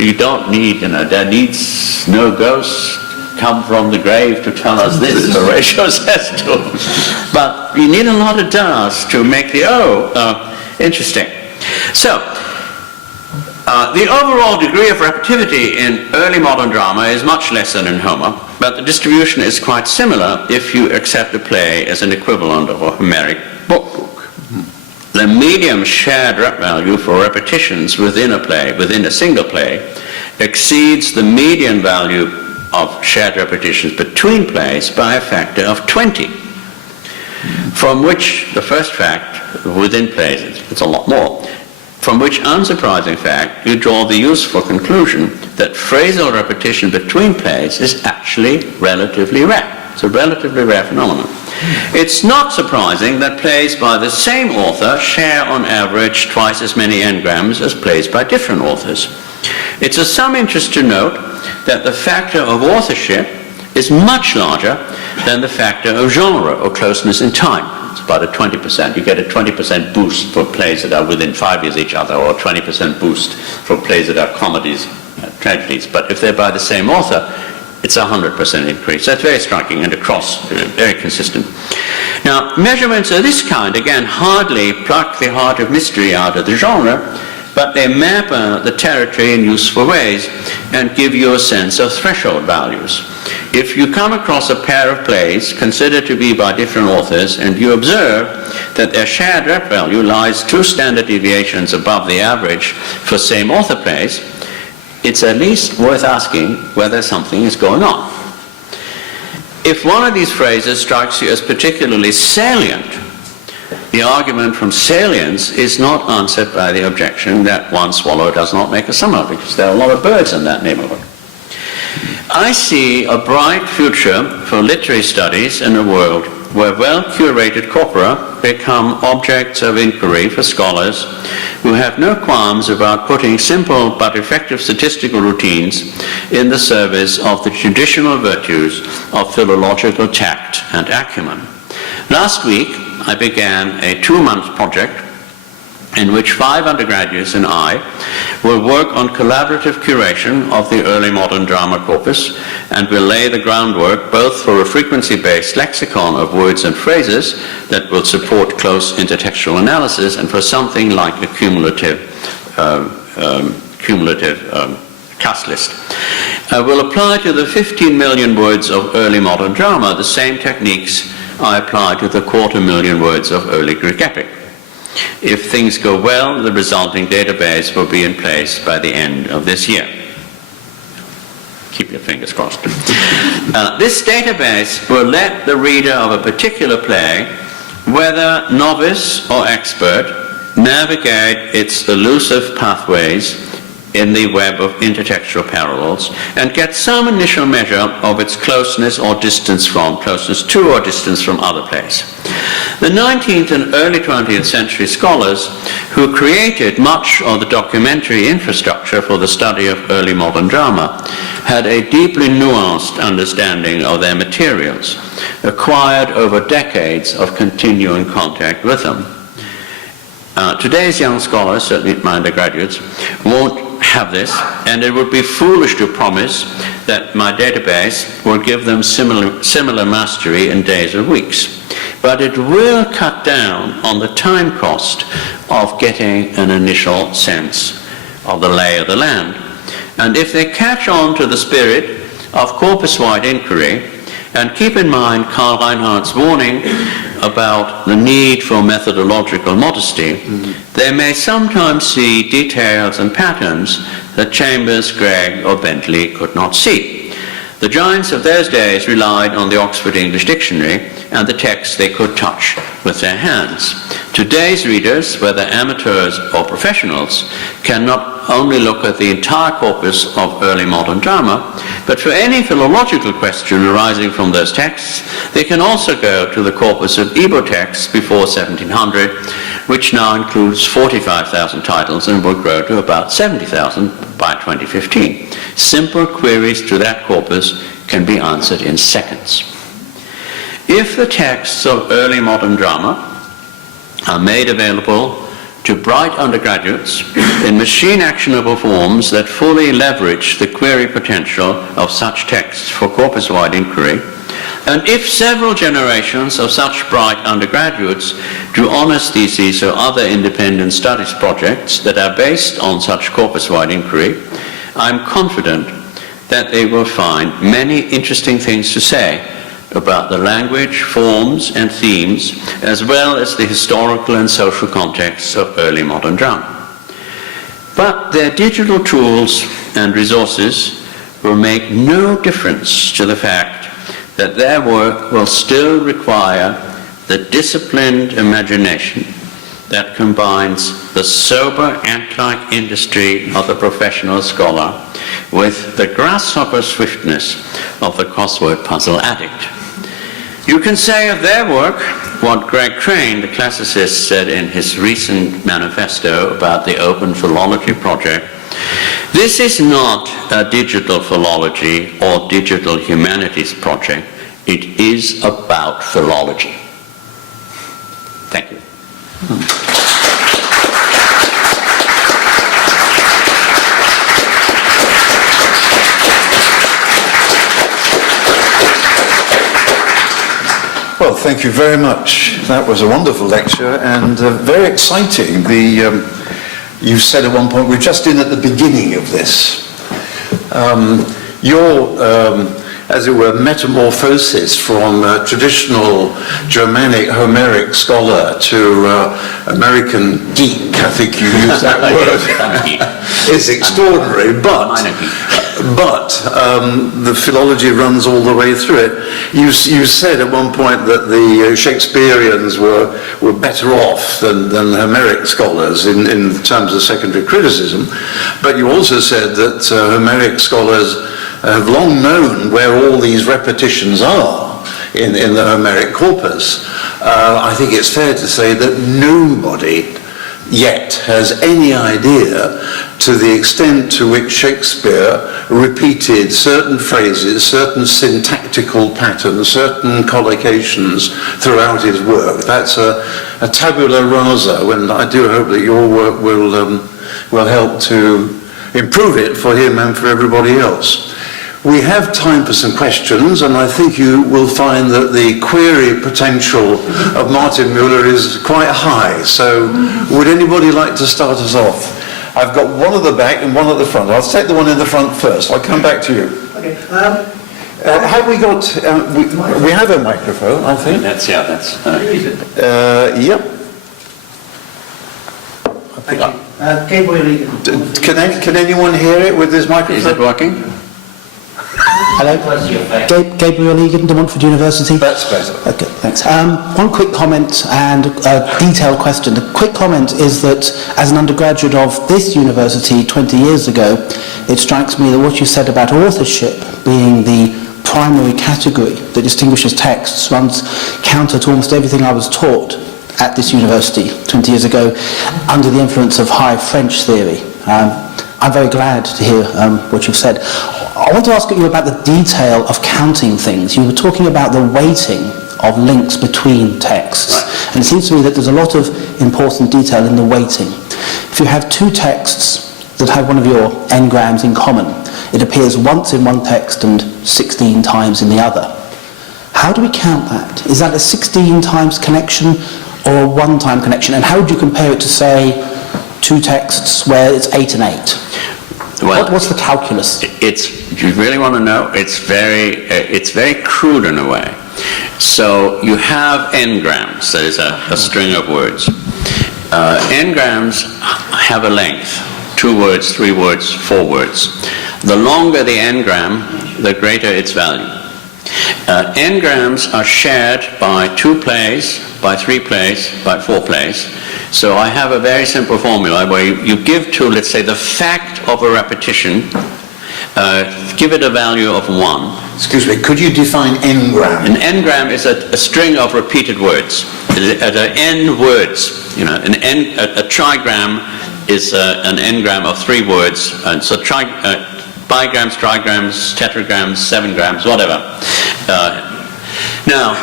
you don't need, there needs no ghost come from the grave to tell us this, Horatio says to him. But you need a lot of does to make the interesting. So, the overall degree of repetitivity in early modern drama is much less than in Homer, but the distribution is quite similar if you accept a play as an equivalent of a Homeric book. The medium shared rep value for repetitions within a single play, exceeds the median value of shared repetitions between plays by a factor of 20. From which, the first fact, within plays, it's a lot more. From which unsurprising fact, you draw the useful conclusion that phrasal repetition between plays is actually relatively rare. It's a relatively rare phenomenon. It's not surprising that plays by the same author share on average twice as many engrams as plays by different authors. It's of some interest to note that the factor of authorship is much larger than the factor of genre or closeness in time. It's about a 20%. You get a 20% boost for plays that are within 5 years each other, or a 20% boost for plays that are comedies, tragedies. But if they're by the same author, it's a 100% increase. That's very striking and across, very consistent. Now, measurements of this kind, again, hardly pluck the heart of mystery out of the genre, but they map the territory in useful ways and give you a sense of threshold values. If you come across a pair of plays considered to be by different authors, and you observe that their shared rep value lies 2 standard deviations above the average for same author plays, it's at least worth asking whether something is going on. If one of these phrases strikes you as particularly salient, the argument from salience is not answered by the objection that one swallow does not make a summer, because there are a lot of birds in that neighborhood. I see a bright future for literary studies in a world where well-curated corpora become objects of inquiry for scholars who have no qualms about putting simple but effective statistical routines in the service of the traditional virtues of philological tact and acumen. Last week, I began a 2-month project in which 5 undergraduates and I will work on collaborative curation of the early modern drama corpus, and will lay the groundwork both for a frequency-based lexicon of words and phrases that will support close intertextual analysis, and for something like a cumulative cumulative cast list, will apply to the 15 million words of early modern drama the same techniques I apply to the 250,000 words of early Greek epic. If things go well, the resulting database will be in place by the end of this year. Keep your fingers crossed. This database will let the reader of a particular play, whether novice or expert, navigate its elusive pathways in the web of intertextual parallels and get some initial measure of its closeness or distance from, closeness to or distance from other plays. The 19th and early 20th century scholars who created much of the documentary infrastructure for the study of early modern drama had a deeply nuanced understanding of their materials, acquired over decades of continuing contact with them. Today's young scholars, certainly my undergraduates, won't have this, and it would be foolish to promise that my database will give them similar mastery in days or weeks. But it will cut down on the time cost of getting an initial sense of the lay of the land. And if they catch on to the spirit of corpus-wide inquiry, and keep in mind Karl Reinhardt's warning about the need for methodological modesty, they may sometimes see details and patterns that Chambers, Gregg, or Bentley could not see. The giants of those days relied on the Oxford English Dictionary and the text they could touch with their hands. Today's readers, whether amateurs or professionals, can not only look at the entire corpus of early modern drama, but for any philological question arising from those texts, they can also go to the corpus of Igbo texts before 1700, which now includes 45,000 titles and will grow to about 70,000 by 2015. Simple queries to that corpus can be answered in seconds. If the texts of early modern drama are made available to bright undergraduates in machine-actionable forms that fully leverage the query potential of such texts for corpus-wide inquiry, and if several generations of such bright undergraduates do honors theses or other independent studies projects that are based on such corpus-wide inquiry, I'm confident that they will find many interesting things to say about the language, forms, and themes, as well as the historical and social contexts of early modern drama. But their digital tools and resources will make no difference to the fact that their work will still require the disciplined imagination that combines the sober ant-like industry of the professional scholar with the grasshopper swiftness of the crossword puzzle addict. You can say of their work what Greg Crane, the classicist, said in his recent manifesto about the Open Philology Project. This is not a digital philology or digital humanities project. It is about philology. Thank you. Well, thank you very much. That was a wonderful lecture and very exciting. You said at one point, we're just in at the beginning of this. Your, as it were, metamorphosis from traditional Germanic Homeric scholar to American geek, I think you used that word, is extraordinary, but the philology runs all the way through it. You said at one point that the Shakespeareans were better off than Homeric scholars in terms of secondary criticism, but you also said that Homeric scholars have long known where all these repetitions are in the Homeric corpus. I think it's fair to say that nobody yet has any idea to the extent to which Shakespeare repeated certain phrases, certain syntactical patterns, certain collocations throughout his work. That's a tabula rasa, and I do hope that your work will help to improve it for him and for everybody else. We have time for some questions, and I think you will find that the query potential of Martin Mueller is quite high. So would anybody like to start us off? I've got one at the back and one at the front. I'll take the one in the front first. I'll come back to you. Okay. Have we got... we have a microphone, I think. That's... Yep. Thank you. Gabriel Egan. Can anyone hear it with this microphone? Is it working? Hello, Gabriel Egan, De Montfort University. That's better. Okay, thanks. One quick comment and a detailed question. The quick comment is that as an undergraduate of this university 20 years ago, it strikes me that what you said about authorship being the primary category that distinguishes texts runs counter to almost everything I was taught at this university 20 years ago under the influence of high French theory. I'm very glad to hear what you've said. I want to ask you about the detail of counting things. You were talking about the weighting of links between texts. Right. And it seems to me that there's a lot of important detail in the weighting. If you have two texts that have one of your engrams in common, it appears once in one text and 16 times in the other. How do we count that? Is that a 16 times connection or a one-time connection? And how would you compare it to, say, two texts where it's 8 and 8? Well, What's the calculus? You really want to know? It's very crude in a way. So you have engrams, that is a string of words. Engrams have a length, 2 words, 3 words, 4 words. The longer the engram, the greater its value. Engrams are shared by 2 plays, by 3 plays, by 4 plays. So I have a very simple formula where you give to, let's say, the fact of a repetition, give it a value of 1. Excuse me, could you define engram? An engram is a string of repeated words. N words. You know, a trigram is an engram of 3 words. And so bigrams, trigrams, tetragrams, 7grams, whatever. Now,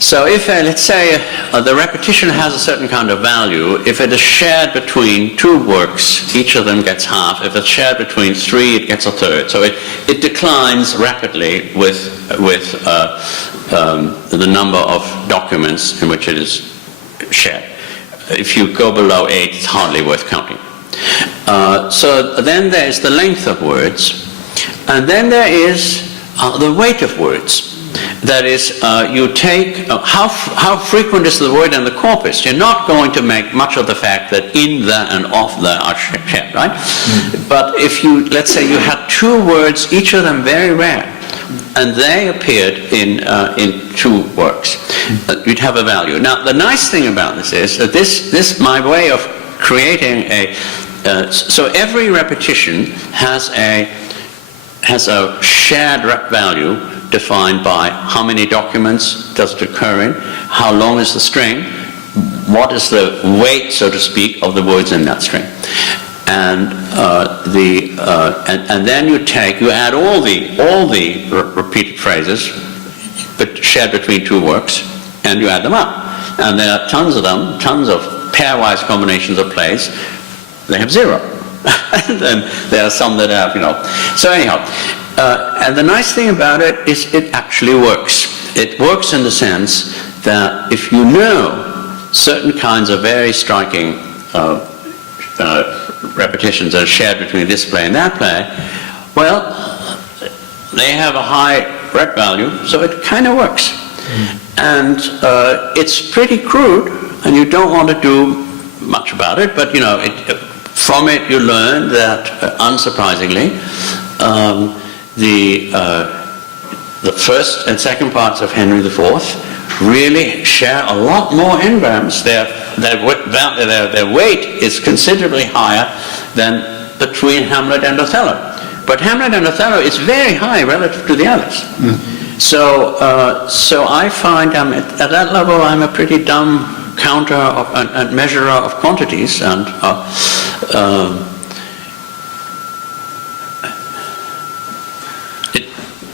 so if, let's say, the repetition has a certain kind of value, if it is shared between 2 works, each of them gets half. If it's shared between 3, it gets a third. So it declines rapidly with the number of documents in which it is shared. If you go below 8, it's hardly worth counting. So then there's the length of words, and then there is the weight of words. That is, you take, how frequent is the word in the corpus? You're not going to make much of the fact that in the and of the are shared, right? But if you, let's say you had 2 words, each of them very rare, and they appeared in 2 works, you'd have a value. Now, the nice thing about this is that this my way of creating so every repetition has a shared rep value defined by how many documents does it occur in, how long is the string, what is the weight, so to speak, of the words in that string. And and then you add all the repeated phrases, but shared between 2 works, and you add them up. And there are tons of them, tons of pairwise combinations of plays. They have 0. And then there are some that have, So anyhow, and the nice thing about it is it actually works. It works in the sense that if you know certain kinds of very striking repetitions that are shared between this play and that play, well, they have a high rep value, so it kind of works. And it's pretty crude, and you don't want to do much about it, but from it you learn that, unsurprisingly, the first and second parts of Henry IV really share a lot more engrams. Their weight is considerably higher than between Hamlet and Othello. But Hamlet and Othello is very high relative to the others. So I find at that level I'm a pretty dumb counter and measurer of quantities, and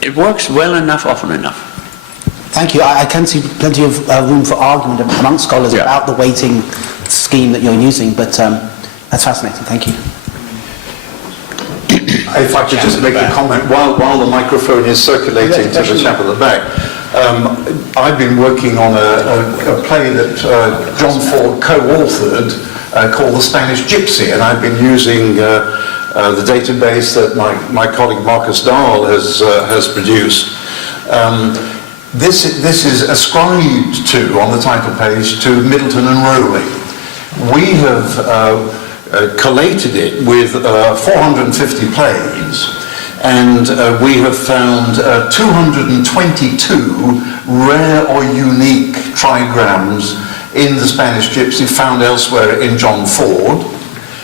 it works well enough, often enough. Thank you. I can see plenty of room for argument among scholars about the weighting scheme that you're using, but that's fascinating. Thank you. If I could just make a comment while the microphone is circulating to the chap at the back. I've been working on a play that John Ford co-authored called the Spanish Gypsy, and I've been using the database that my colleague Marcus Dahl has produced. This is ascribed to, on the title page, to Middleton and Rowley. We have collated it with 450 plays, and we have found 222 rare or unique trigrams in the Spanish Gypsy found elsewhere in John Ford,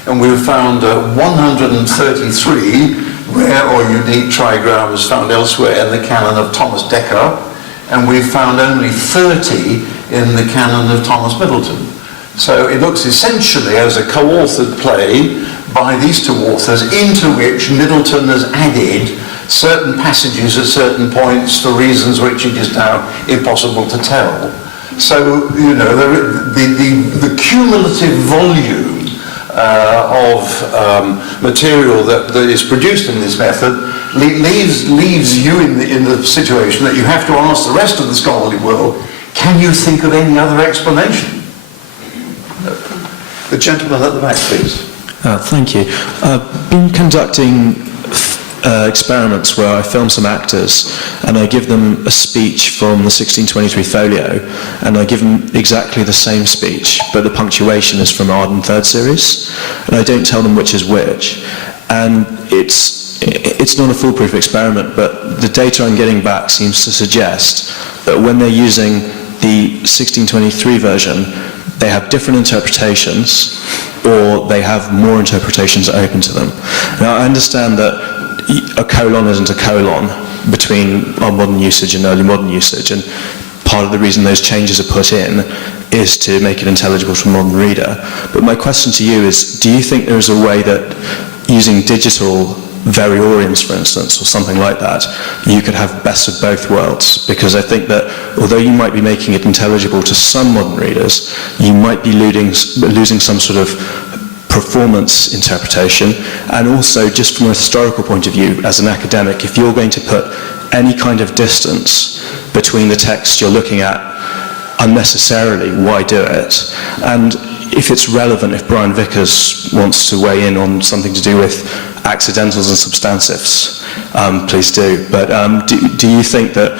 and we've found 133 rare or unique trigrams found elsewhere in the canon of Thomas Dekker, and we've found only 30 in the canon of Thomas Middleton. So it looks essentially as a co-authored play by these two authors, into which Middleton has added certain passages at certain points for reasons which it is now impossible to tell. So, you know, the cumulative volume of material that is produced in this method leaves you in the situation that you have to ask the rest of the scholarly world, can you think of any other explanation? The gentleman at the back, please. Thank you. I've been conducting experiments where I film some actors and I give them a speech from the 1623 folio, and I give them exactly the same speech, but the punctuation is from Arden Third Series, and I don't tell them which is which. And it's not a foolproof experiment, but the data I'm getting back seems to suggest that when they're using the 1623 version, they have different interpretations, or they have more interpretations open to them. Now, I understand that a colon isn't a colon between our modern usage and early modern usage, and part of the reason those changes are put in is to make it intelligible to a modern reader. But my question to you is, do you think there is a way that using digital varioriums, for instance, or something like that, you could have best of both worlds? Because I think that although you might be making it intelligible to some modern readers, you might be losing some sort of performance interpretation. And also, just from a historical point of view, as an academic, if you're going to put any kind of distance between the text you're looking at unnecessarily, why do it? And if it's relevant, if Brian Vickers wants to weigh in on something to do with accidentals and substantives, please do. But do you think that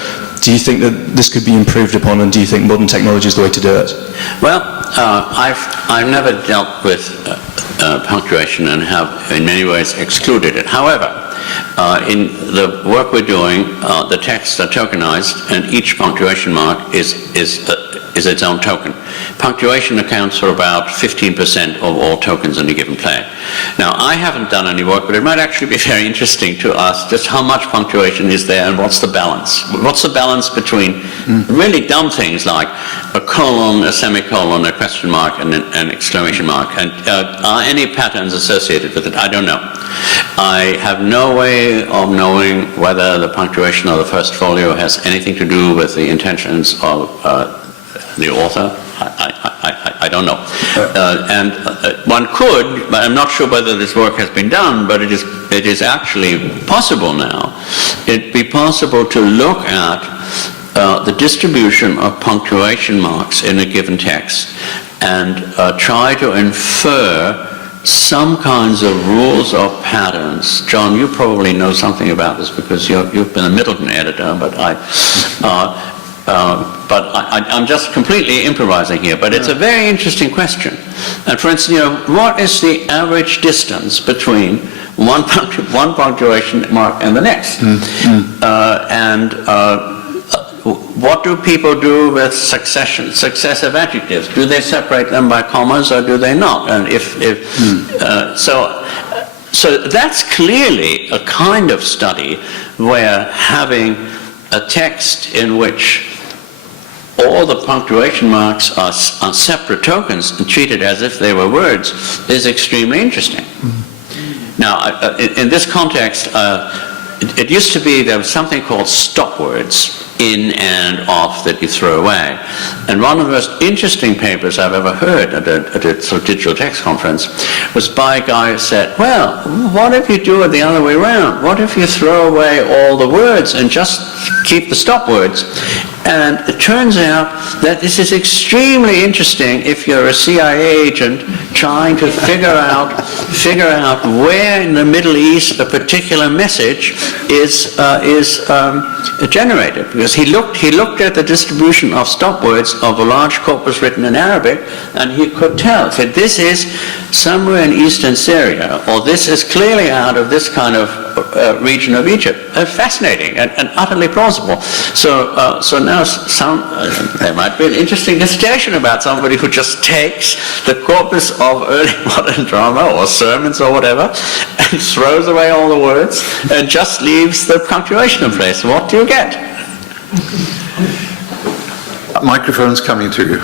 this could be improved upon, and do you think modern technology is the way to do it? Well, I've never dealt with punctuation and have in many ways excluded it. However, in the work we're doing, the texts are tokenized, and each punctuation mark is its own token. Punctuation accounts for about 15% of all tokens in a given play. Now, I haven't done any work, but it might actually be very interesting to ask just how much punctuation is there and what's the balance? What's the balance between really dumb things like a colon, a semicolon, a question mark, and an exclamation mark? And are any patterns associated with it? I don't know. I have no way of knowing whether the punctuation of the first folio has anything to do with the intentions of the author. I don't know. And one could, but I'm not sure whether this work has been done, but it is actually possible now. It'd be possible to look at the distribution of punctuation marks in a given text and try to infer some kinds of rules or patterns. John, you probably know something about this because you've been a Middleton editor, but I'm just completely improvising here. But it's a very interesting question. And for instance, what is the average distance between one punctuation mark and the next? What do people do with successive adjectives? Do they separate them by commas or do they not? And so that's clearly a kind of study where having a text in which all the punctuation marks are separate tokens and treated as if they were words is extremely interesting. Now, in this context, it used to be there was something called stop words, in and off that you throw away. And one of the most interesting papers I've ever heard at a sort of digital text conference was by a guy who said, well, what if you do it the other way around? What if you throw away all the words and just keep the stop words? And it turns out that this is extremely interesting if you're a CIA agent trying to figure out where in the Middle East a particular message is generated. Because he looked at the distribution of stop words of a large corpus written in Arabic, and he could tell that this is somewhere in eastern Syria, or this is clearly out of this kind of region of Egypt. Fascinating and utterly plausible. So now there might be an interesting dissertation about somebody who just takes the corpus of early modern drama or sermons or whatever and throws away all the words and just leaves the punctuation in place. What do you get? Microphone's coming to you.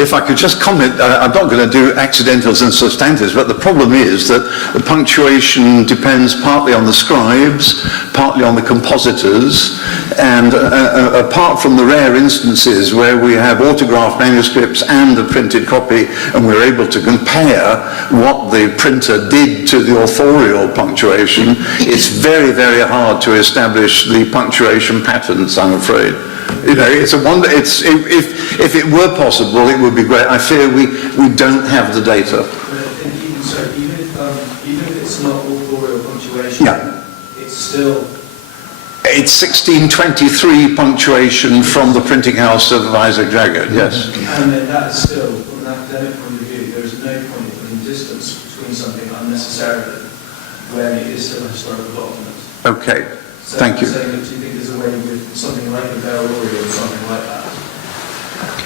If I could just comment, I'm not going to do accidentals and substantives, but the problem is that the punctuation depends partly on the scribes, partly on the compositors, and apart from the rare instances where we have autographed manuscripts and a printed copy, and we're able to compare what the printer did to the authorial punctuation, it's very, very hard to establish the punctuation patterns, I'm afraid. You know, it's a wonder. If it were possible, it would be great. I fear we don't have the data. Even if it's not authorial punctuation, yeah, it's 1623 punctuation from the printing house of Isaac Jaggard. Yes. And then that's still, from an academic point of view, there is no point of putting distance between something unnecessarily when it is still a historical document. Okay. So thank you. Saying that, do you think there's a way with something like a barrel or something like that?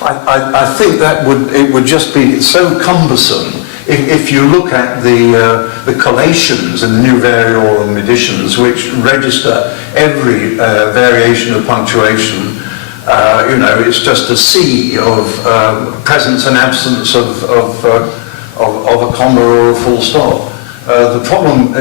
I think that it would just be so cumbersome if you look at the collations and the New Variorum editions, which register every variation of punctuation. You know, it's just a sea of presence and absence of a comma or a full stop. The problem,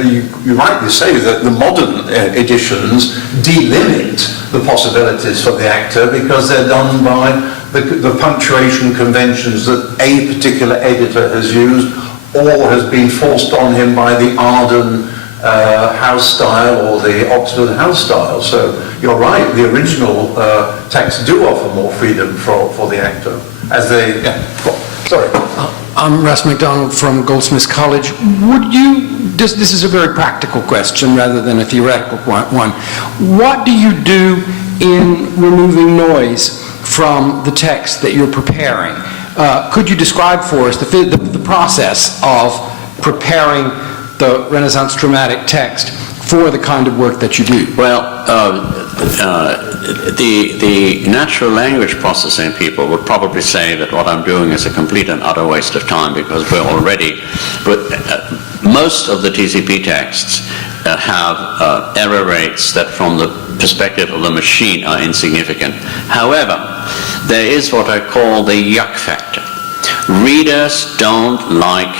you rightly say that the modern editions delimit the possibilities for the actor because they're done by the punctuation conventions that a particular editor has used or has been forced on him by the Arden house style or the Oxford house style. So you're right, the original texts do offer more freedom for the actor. As they... Yeah. Sorry. I'm Russ MacDonald from Goldsmiths College. Would you, this is a very practical question rather than a theoretical one. What do you do in removing noise from the text that you're preparing? Could you describe for us the process of preparing the Renaissance dramatic text for the kind of work that you do? Well, the natural language processing people would probably say that what I'm doing is a complete and utter waste of time because we're already, but most of the TCP texts have error rates that from the perspective of the machine are insignificant. However, there is what I call the yuck factor. Readers don't like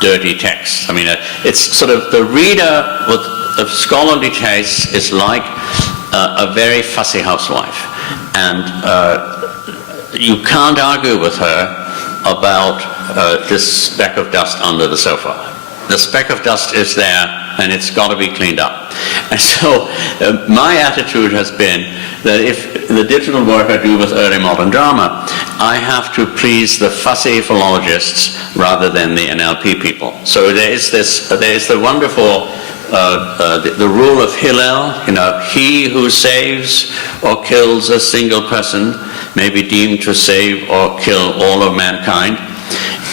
dirty text. I mean, it's sort of the reader with a scholarly taste is like a very fussy housewife, and you can't argue with her about this speck of dust under the sofa. The speck of dust is there, and it's got to be cleaned up. And so my attitude has been that if the digital work I do with early modern drama, I have to please the fussy philologists rather than the NLP people. So there is the wonderful the rule of Hillel, you know, he who saves or kills a single person may be deemed to save or kill all of mankind.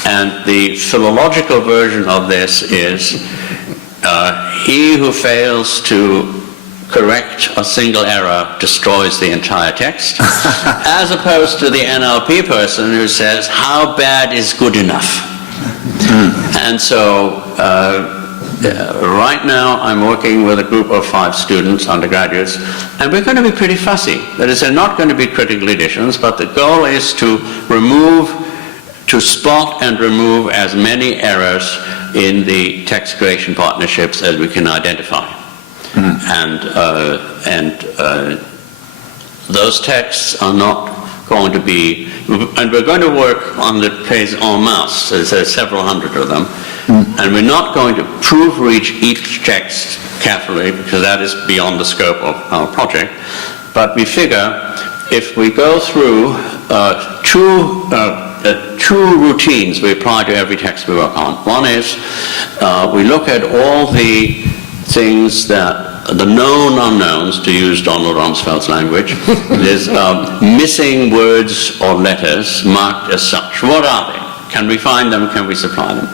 And the philological version of this is he who fails to correct a single error destroys the entire text, as opposed to the NLP person who says, how bad is good enough? And so right now I'm working with a group of 5 students, undergraduates, and we're going to be pretty fussy. That is, they're not going to be critical editions, but the goal is to spot and remove as many errors in the text creation partnerships as we can identify. And those texts are not going to be, and we're going to work on the plays en masse, there's several hundred of them, and we're not going to proofread each text carefully, because that is beyond the scope of our project, but we figure if we go through two routines we apply to every text we work on. One is we look at all the things that, the known unknowns, to use Donald Rumsfeld's language. There's missing words or letters marked as such. What are they? Can we find them? Can we supply them?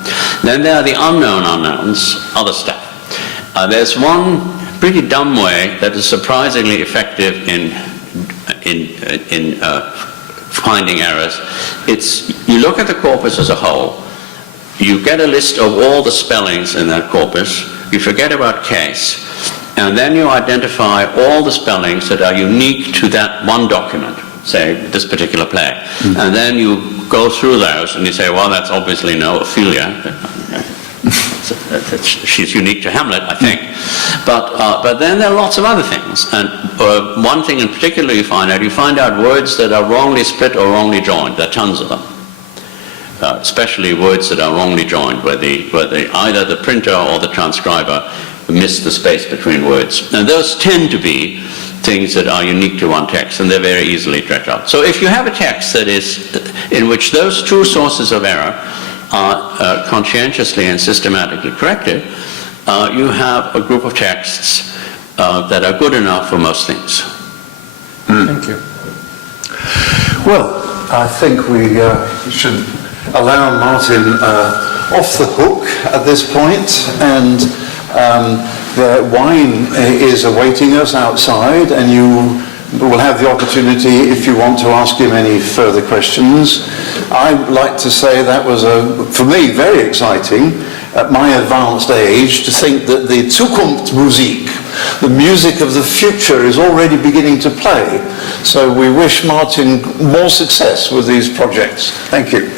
Then there are the unknown unknowns, other stuff. There's one pretty dumb way that is surprisingly effective in finding errors. It's, you look at the corpus as a whole, you get a list of all the spellings in that corpus, you forget about case, and then you identify all the spellings that are unique to that one document, say this particular play. And then you go through those and you say, well, that's obviously no Ophelia. She's unique to Hamlet, I think. But then there are lots of other things. And one thing in particular you find out words that are wrongly split or wrongly joined. There are tons of them. Especially words that are wrongly joined, where either the printer or the transcriber miss the space between words. And those tend to be things that are unique to one text, and they're very easily dredged out. So if you have a text that is, in which those two sources of error are conscientiously and systematically corrected, you have a group of texts that are good enough for most things. Thank you. Well, I think we should allow Martin off the hook at this point, and the wine is awaiting us outside, and you will have the opportunity, if you want, to ask him any further questions. I'd like to say that was, for me, very exciting at my advanced age to think that the Zukunftsmusik, the music of the future, is already beginning to play. So we wish Martin more success with these projects. Thank you.